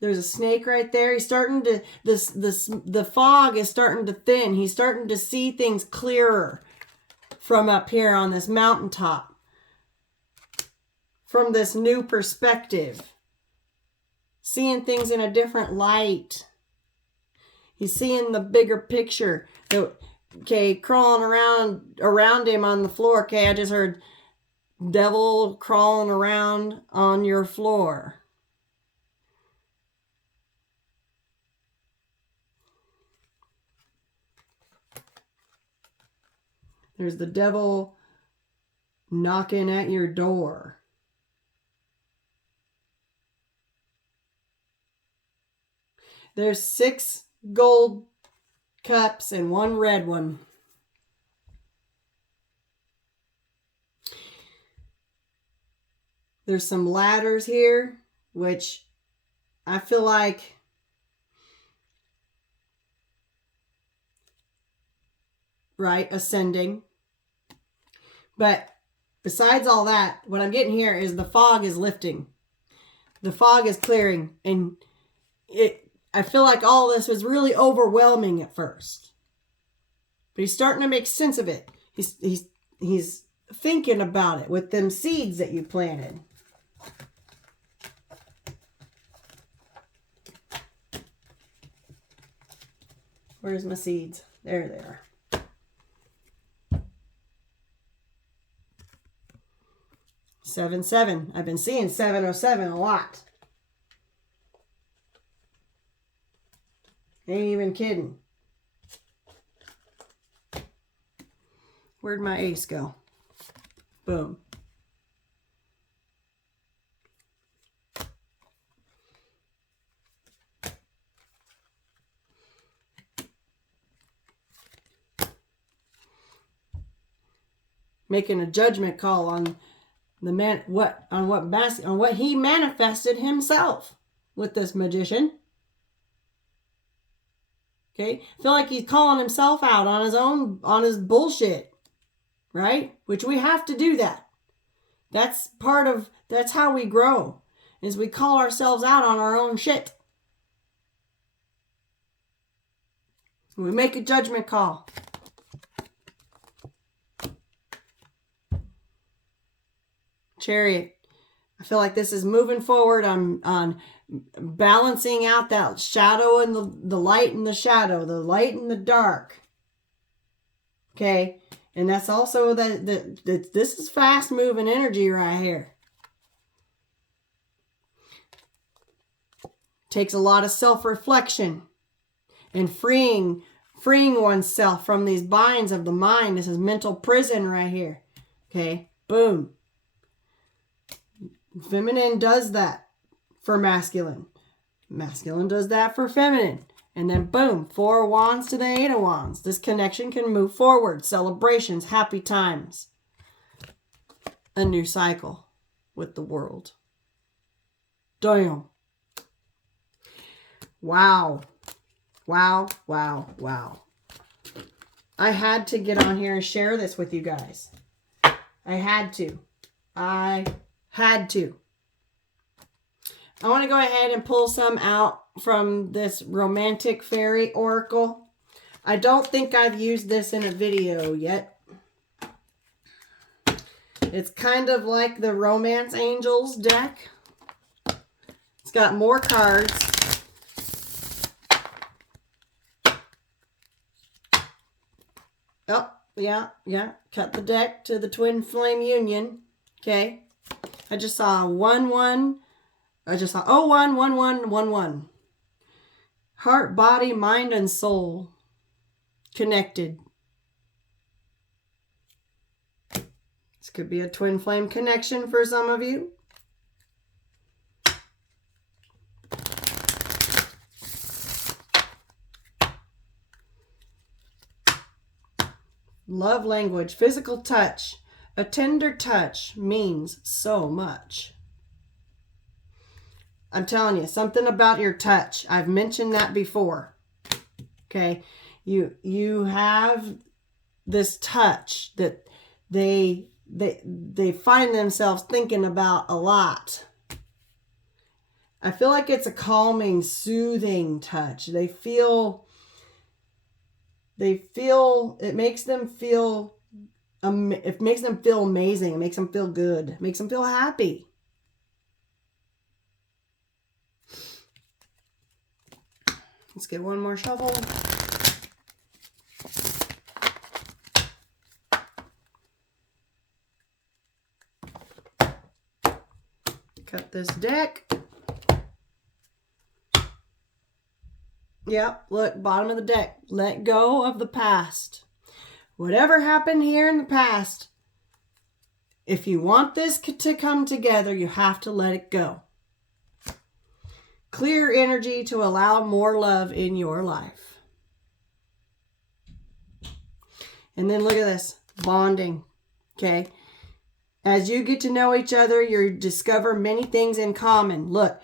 There's a snake right there. He's starting to, the fog is starting to thin. He's starting to see things clearer from up here on this mountaintop. From this new perspective. Seeing things in a different light. He's seeing the bigger picture. Okay, crawling around him on the floor. Okay, I just heard devil crawling around on your floor. There's the devil knocking at your door. There's 6 gold cups and 1 red one. There's some ladders here, which I feel like ascending. But besides all that, what I'm getting here is the fog is lifting. The fog is clearing, and I feel like all this was really overwhelming at first. But he's starting to make sense of it. He's thinking about it with them seeds that you planted. Where's my seeds? There they are. Seven. I've been seeing 707 a lot. Ain't even kidding. Where'd my ace go? Boom. Making a judgment call on what he manifested himself with this magician. Okay, feel like he's calling himself out on his bullshit, right? Which we have to do that. That's how we grow, is we call ourselves out on our own shit. We make a judgment call. Chariot. I feel like this is moving forward on balancing out that shadow and the light and the shadow, the light and the dark. Okay, and that's also this is fast moving energy right here. Takes a lot of self-reflection and freeing oneself from these binds of the mind. This is mental prison right here. Okay, boom. Feminine does that for masculine. Masculine does that for feminine. And then boom, 4 of Wands to the 8 of Wands. This connection can move forward. Celebrations, happy times. A new cycle with the world. Damn. Wow. Wow, wow, wow. I had to get on here and share this with you guys. I had to. I want to go ahead and pull some out from this Romantic Fairy Oracle. I don't think I've used this in a video yet. It's kind of like the Romance Angels deck. It's got more cards. Oh, yeah. Cut the deck to the Twin Flame Union. Okay. I just saw 1-1. I just saw 1-1-1-1. Heart, body, mind, and soul connected. This could be a twin flame connection for some of you. Love language, physical touch. A tender touch means so much. I'm telling you, something about your touch. I've mentioned that before. Okay? You have this touch that they find themselves thinking about a lot. I feel like it's a calming, soothing touch. It makes them feel amazing. It makes them feel good. It makes them feel happy. Let's get one more shuffle. Cut this deck. Yep, look, bottom of the deck. Let go of the past. Whatever happened here in the past, if you want this to come together, you have to let it go. Clear energy to allow more love in your life. And then look at this, bonding, okay? As you get to know each other, you discover many things in common. Look,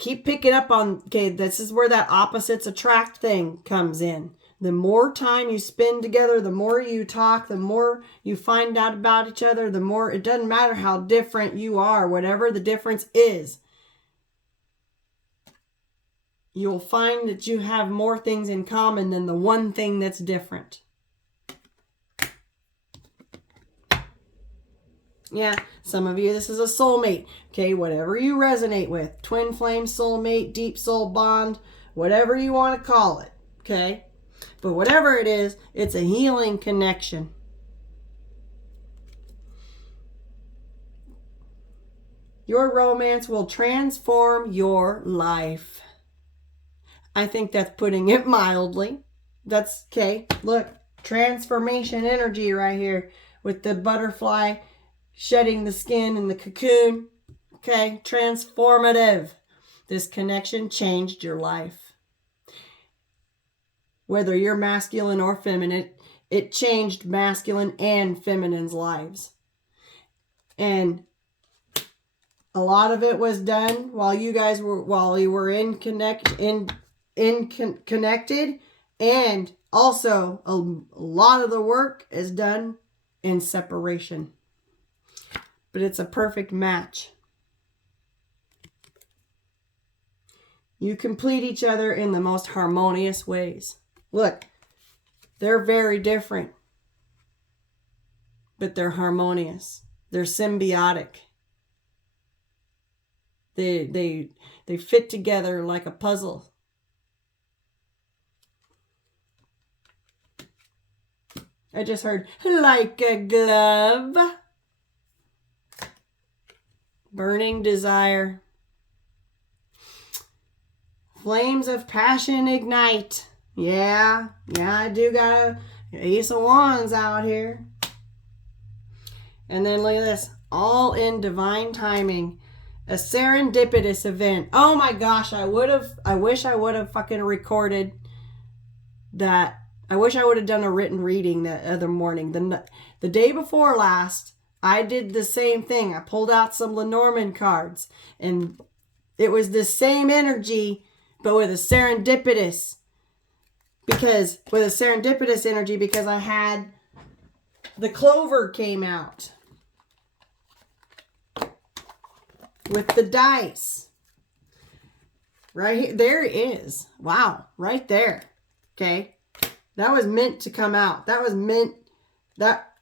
keep picking up on, okay, this is where that opposites attract thing comes in. The more time you spend together, the more you talk, the more you find out about each other, the more, it doesn't matter how different you are, whatever the difference is, you'll find that you have more things in common than the one thing that's different. Yeah, some of you, this is a soulmate. Okay, whatever you resonate with. Twin flame, soulmate, deep soul bond, whatever you want to call it. Okay? But whatever it is, it's a healing connection. Your romance will transform your life. I think that's putting it mildly. That's okay. Look, transformation energy right here with the butterfly shedding the skin and the cocoon. Okay, transformative. This connection changed your life. Whether you're masculine or feminine, it changed masculine and feminine's lives. And a lot of it was done while you were connected, and also a lot of the work is done in separation. But it's a perfect match. You complete each other in the most harmonious ways. Look, they're very different, but they're harmonious. They're symbiotic. They fit together like a puzzle. I just heard like a glove. Burning desire. Flames of passion ignite. Yeah, I do got a Ace of Wands out here. And then look at this. All in divine timing. A serendipitous event. Oh my gosh, I wish I would have fucking recorded that. I wish I would have done a written reading that other morning. The day before last, I did the same thing. I pulled out some Lenormand cards. And it was the same energy, but with a serendipitous. Because I had the clover came out with the dice. Right here. There it is. Wow. Right there. Okay. That was meant to come out. That was meant. That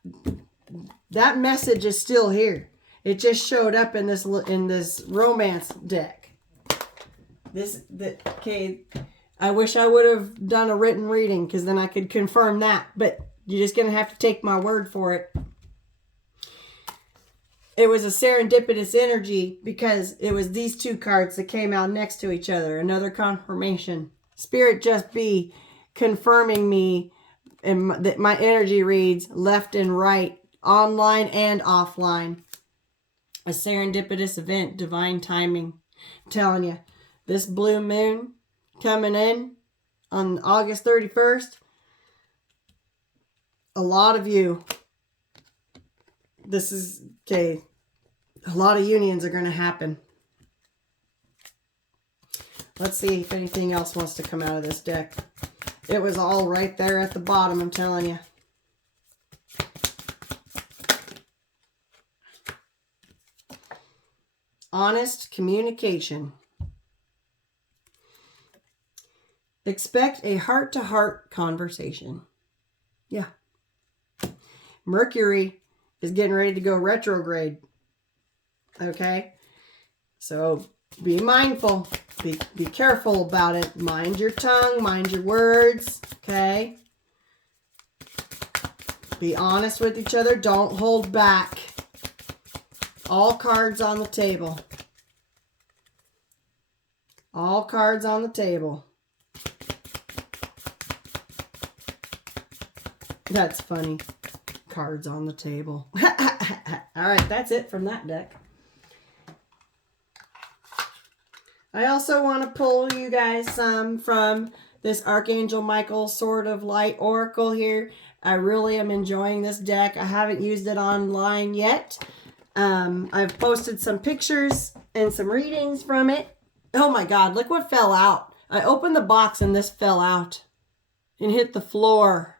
message is still here. It just showed up in this romance deck. Okay. I wish I would have done a written reading because then I could confirm that. But you're just going to have to take my word for it. It was a serendipitous energy because it was these two cards that came out next to each other. Another confirmation. Spirit just be confirming me and that my energy reads left and right, online and offline. A serendipitous event, divine timing. I'm telling you, this blue moon coming in on August 31st, a lot of you, this is, okay, a lot of unions are going to happen. Let's see if anything else wants to come out of this deck. It was all right there at the bottom, I'm telling you. Honest communication. Expect a heart-to-heart conversation. Yeah. Mercury is getting ready to go retrograde. Okay? So be mindful. Be careful about it. Mind your tongue. Mind your words. Okay? Be honest with each other. Don't hold back. All cards on the table. All cards on the table. That's funny. Cards on the table. All right, that's it from that deck. I also want to pull you guys some from this Archangel Michael Sword of Light Oracle here. I really am enjoying this deck. I haven't used it online yet. I've posted some pictures and some readings from it. Oh my God, look what fell out. I opened the box and this fell out and hit the floor.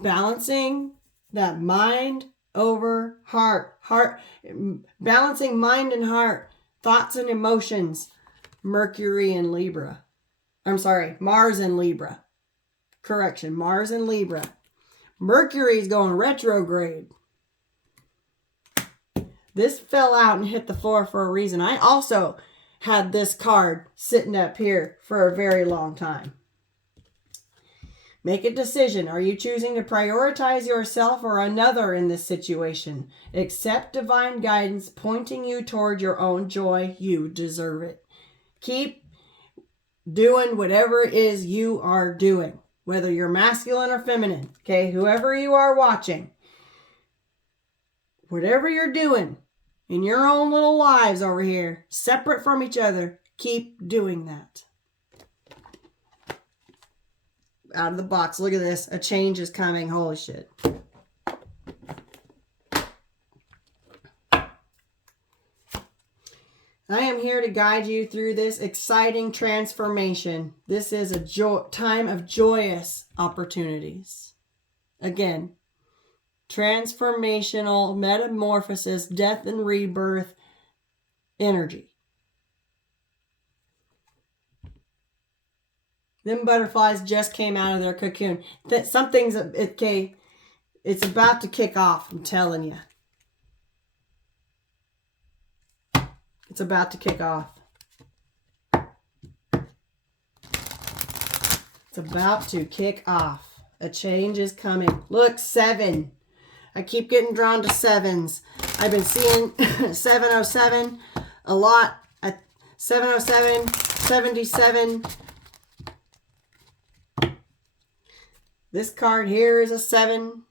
Balancing that mind over heart. Balancing mind and heart. Thoughts and emotions. Mercury and Libra. I'm sorry, Mars and Libra. Correction, Mars and Libra. Mercury's going retrograde. This fell out and hit the floor for a reason. I also had this card sitting up here for a very long time. Make a decision. Are you choosing to prioritize yourself or another in this situation? Accept divine guidance pointing you toward your own joy. You deserve it. Keep doing whatever it is you are doing, whether you're masculine or feminine. Okay, whoever you are watching, whatever you're doing in your own little lives over here, separate from each other, keep doing that. Out of the box. Look at this. A change is coming. Holy shit. I am here to guide you through this exciting transformation. This is a time of joyous opportunities. Again, transformational metamorphosis, death and rebirth energy. Them butterflies just came out of their cocoon. That something's okay. It's about to kick off, I'm telling you. It's about to kick off. It's about to kick off. A change is coming. Look, 7. I keep getting drawn to 7s. I've been seeing 707 a lot. 707, 77. This card here is a 7.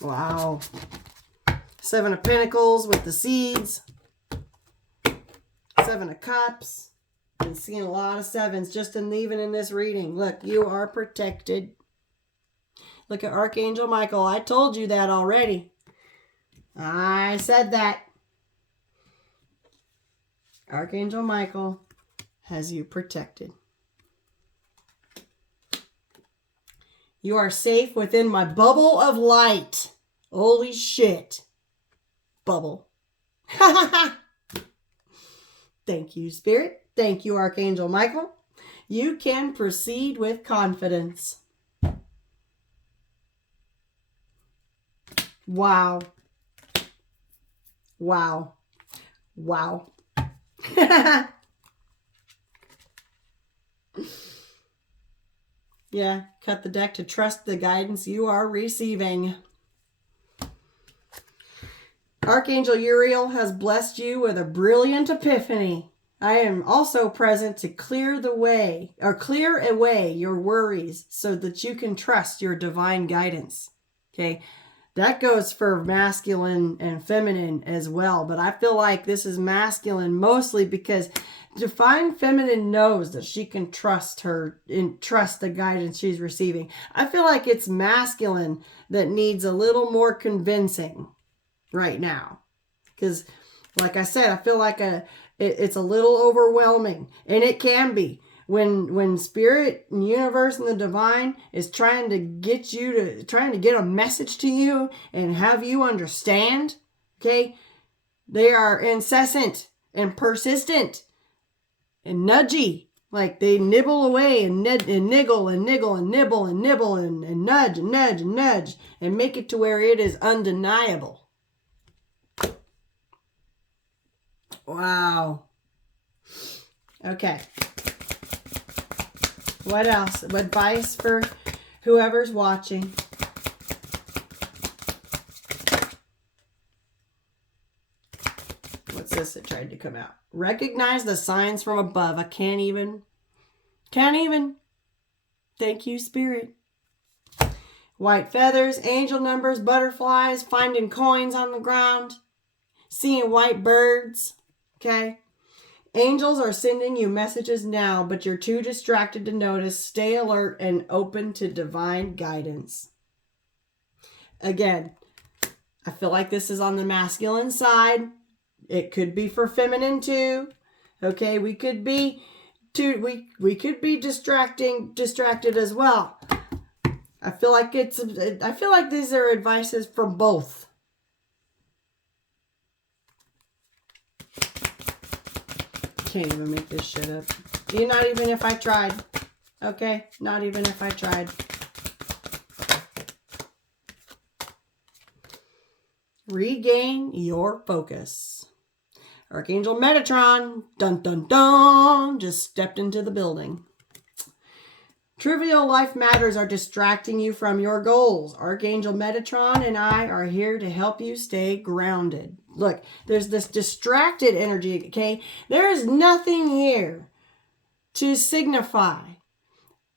Wow. 7 of Pentacles with the seeds. 7 of Cups. Been seeing a lot of 7s just even in this reading. Look, you are protected. Look at Archangel Michael. I told you that already. I said that. Archangel Michael has you protected. You are safe within my bubble of light. Holy shit. Bubble. Thank you, Spirit. Thank you, Archangel Michael. You can proceed with confidence. Wow. Wow. Wow. Yeah, cut the deck to trust the guidance you are receiving. Archangel Uriel has blessed you with a brilliant epiphany. I am also present to clear away your worries so that you can trust your divine guidance. Okay, that goes for masculine and feminine as well, but I feel like this is masculine mostly because divine feminine knows that she can trust the guidance she's receiving. I feel like it's masculine that needs a little more convincing right now, because like I said, I feel like it's a little overwhelming, and it can be when spirit and universe and the divine is trying to get a message to you and have you understand. Okay, they are incessant and persistent and nudgy. Like they nibble away and niggle and niggle and nibble and nibble and nudge and nudge and nudge and make it to where it is undeniable. Wow. Okay. What else? Advice for whoever's watching. What's this that tried to come out? Recognize the signs from above. I can't even. Thank you, Spirit. White feathers, angel numbers, butterflies, finding coins on the ground, seeing white birds. Okay. Angels are sending you messages now, but you're too distracted to notice. Stay alert and open to divine guidance. Again, I feel like this is on the masculine side. It could be for feminine too. Okay, we could be distracted as well. I feel like these are advices from both. Can't even make this shit up. Not even if I tried. Okay? Not even if I tried. Regain your focus. Archangel Metatron, dun dun dun, just stepped into the building. Trivial life matters are distracting you from your goals. Archangel Metatron and I are here to help you stay grounded. Look, there's this distracted energy, okay? There is nothing here to signify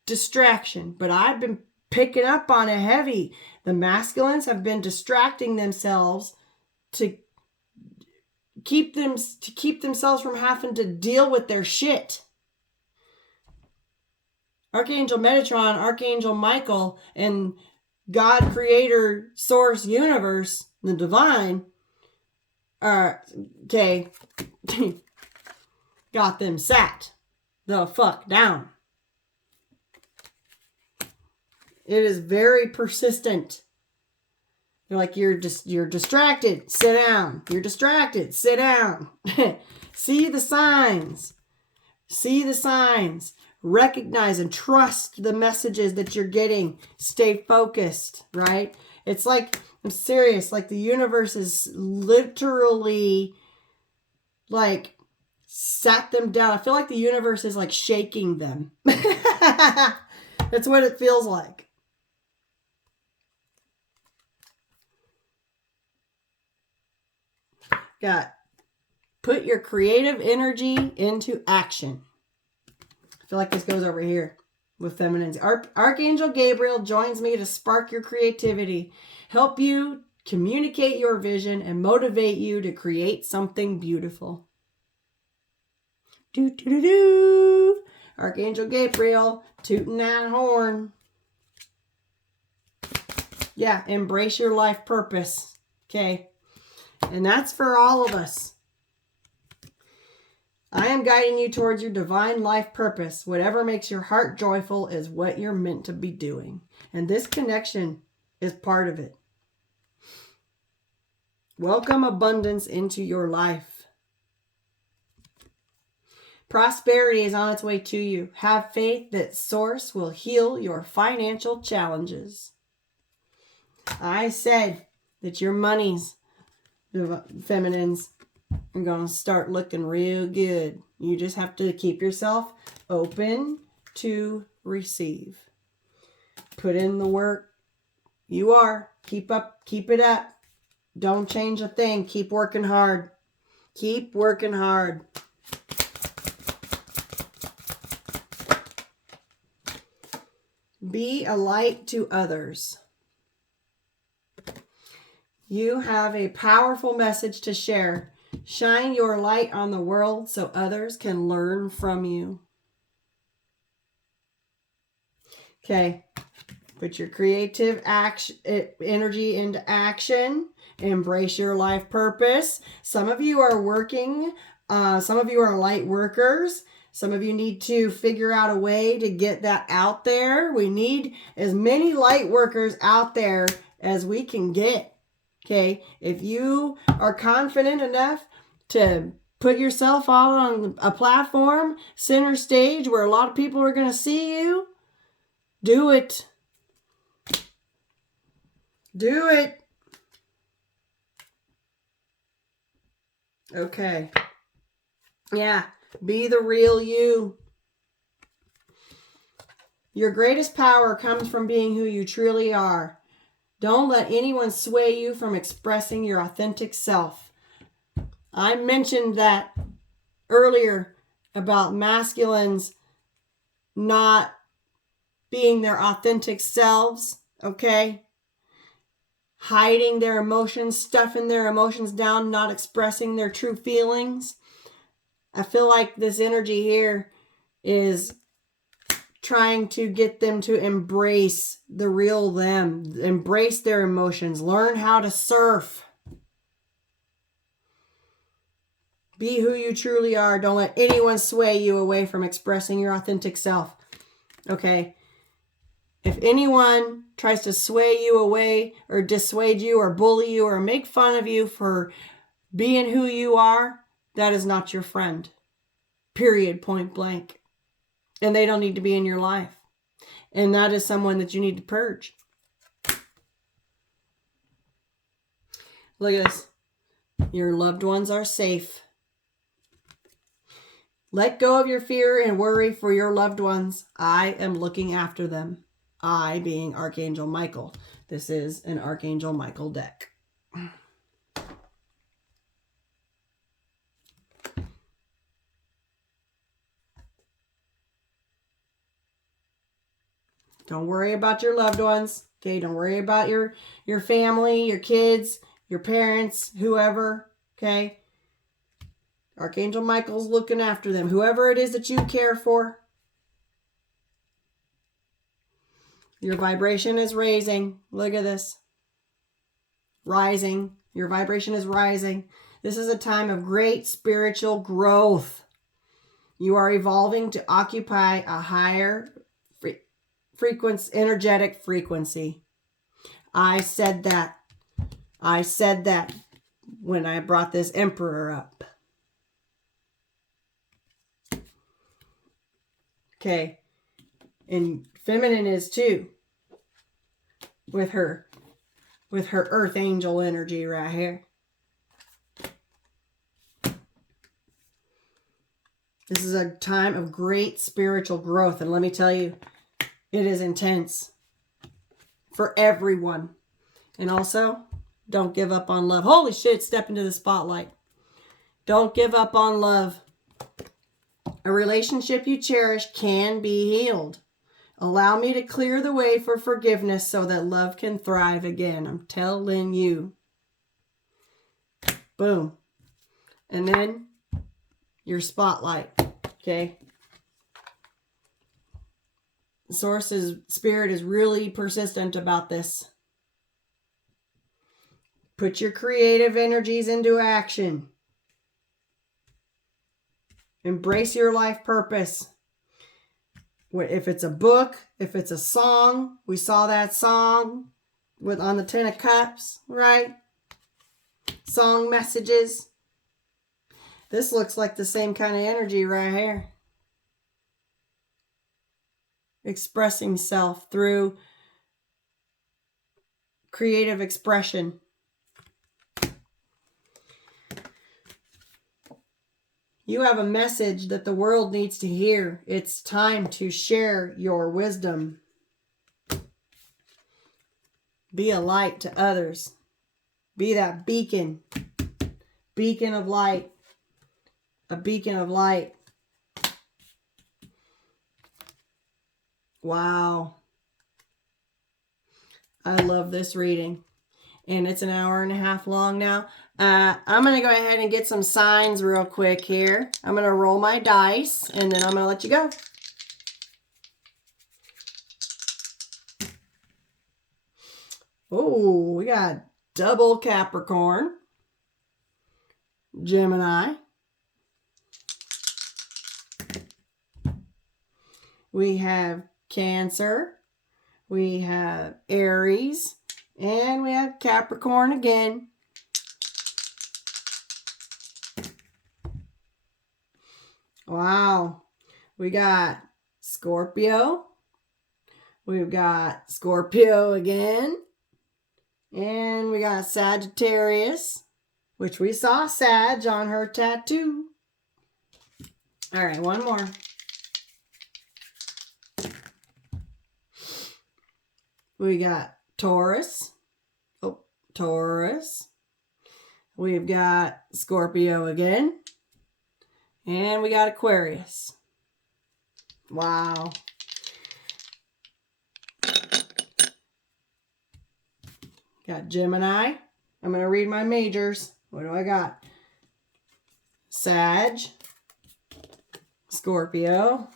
distraction, but I've been picking up on it heavy. The masculines have been distracting themselves to keep themselves from having to deal with their shit. Archangel Metatron, Archangel Michael, and God, Creator, Source, Universe, the Divine, okay, got them sat the fuck down. It is very persistent. They're like, you're distracted, sit down. You're distracted, sit down. See the signs. See the signs. recognize and trust the messages that you're getting. Stay focused, right? It's like, I'm serious, like the universe is literally like sat them down. I feel like the universe is like shaking them. That's what it feels like. Got put your creative energy into action. I feel like this goes over here with feminines. Archangel Gabriel joins me to spark your creativity, help you communicate your vision, and motivate you to create something beautiful. Do, do, do, do. Archangel Gabriel, tooting that horn. Yeah, embrace your life purpose. Okay. And that's for all of us. I am guiding you towards your divine life purpose. Whatever makes your heart joyful is what you're meant to be doing. And this connection is part of it. Welcome abundance into your life. Prosperity is on its way to you. Have faith that Source will heal your financial challenges. I said that your monies, the feminines, are going to start looking real good. You just have to keep yourself open to receive. Put in the work. You are. Keep it up. Don't change a thing. Keep working hard. Keep working hard. Be a light to others. You have a powerful message to share. Shine your light on the world so others can learn from you. Okay. Put your creative energy into action. Embrace your life purpose. Some of you are working. Some of you are light workers. Some of you need to figure out a way to get that out there. We need as many light workers out there as we can get. Okay, if you are confident enough to put yourself out on a platform, center stage, where a lot of people are going to see you, do it. Do it. Okay. Yeah, be the real you. Your greatest power comes from being who you truly are. Don't let anyone sway you from expressing your authentic self. I mentioned that earlier about masculines not being their authentic selves, okay? Hiding their emotions, stuffing their emotions down, not expressing their true feelings. I feel like this energy here is trying to get them to embrace the real them, embrace their emotions, learn how to surf. Be who you truly are. Don't let anyone sway you away from expressing your authentic self. Okay? If anyone tries to sway you away or dissuade you or bully you or make fun of you for being who you are, that is not your friend. Period, point blank. And they don't need to be in your life. And that is someone that you need to purge. Look at this. Your loved ones are safe. Let go of your fear and worry for your loved ones. I am looking after them. I being Archangel Michael. This is an Archangel Michael deck. Don't worry about your loved ones. Okay, don't worry about your family, your kids, your parents, whoever. Okay. Archangel Michael's looking after them. Whoever it is that you care for. Your vibration is raising. Look at this. Rising. Your vibration is rising. This is a time of great spiritual growth. You are evolving to occupy a higher frequency, energetic frequency. I said that. I said that when I brought this Emperor up. Okay. And feminine is too. With her earth angel energy right here. This is a time of great spiritual growth. And let me tell you, it is intense for everyone. And also, don't give up on love. Holy shit, step into the spotlight. Don't give up on love. A relationship you cherish can be healed. Allow me to clear the way for forgiveness so that love can thrive again. I'm telling you. Boom. And then your spotlight. Okay. Spirit is really persistent about this. Put your creative energies into action. Embrace your life purpose. If it's a book, if it's a song, we saw that song on the Ten of Cups, right? Song messages. This looks like the same kind of energy right here. Expressing self through creative expression. You have a message that the world needs to hear. It's time to share your wisdom. Be a light to others. Be that beacon. Beacon of light. A beacon of light. Wow. I love this reading. And it's an hour and a half long now. I'm going to go ahead and get some signs real quick here. I'm going to roll my dice and then I'm going to let you go. Oh, we got double Capricorn, Gemini. We have Cancer. We have Aries. And we have Capricorn again. Wow. We got Scorpio. We've got Scorpio again. And we got Sagittarius, which we saw Sag on her tattoo. All right, one more. We got Taurus. Oh, Taurus. We've got Scorpio again. And we got Aquarius. Wow. Got Gemini. I'm going to read my majors. What do I got? Sag. Scorpio.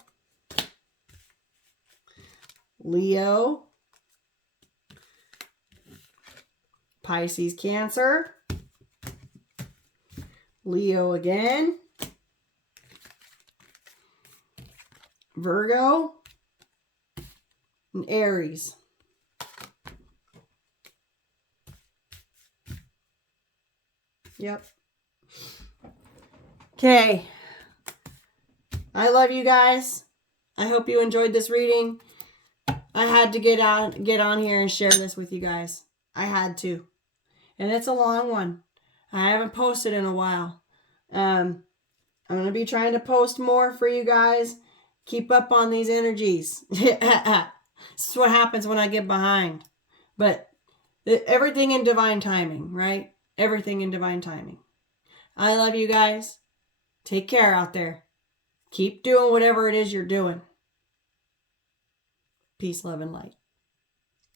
Leo. Pisces, Cancer. Leo again. Virgo. And Aries. Yep. Okay. I love you guys. I hope you enjoyed this reading. I had to get on here and share this with you guys. I had to. And it's a long one. I haven't posted in a while. I'm going to be trying to post more for you guys. Keep up on these energies. This is what happens when I get behind. But everything in divine timing, right? Everything in divine timing. I love you guys. Take care out there. Keep doing whatever it is you're doing. Peace, love, and light.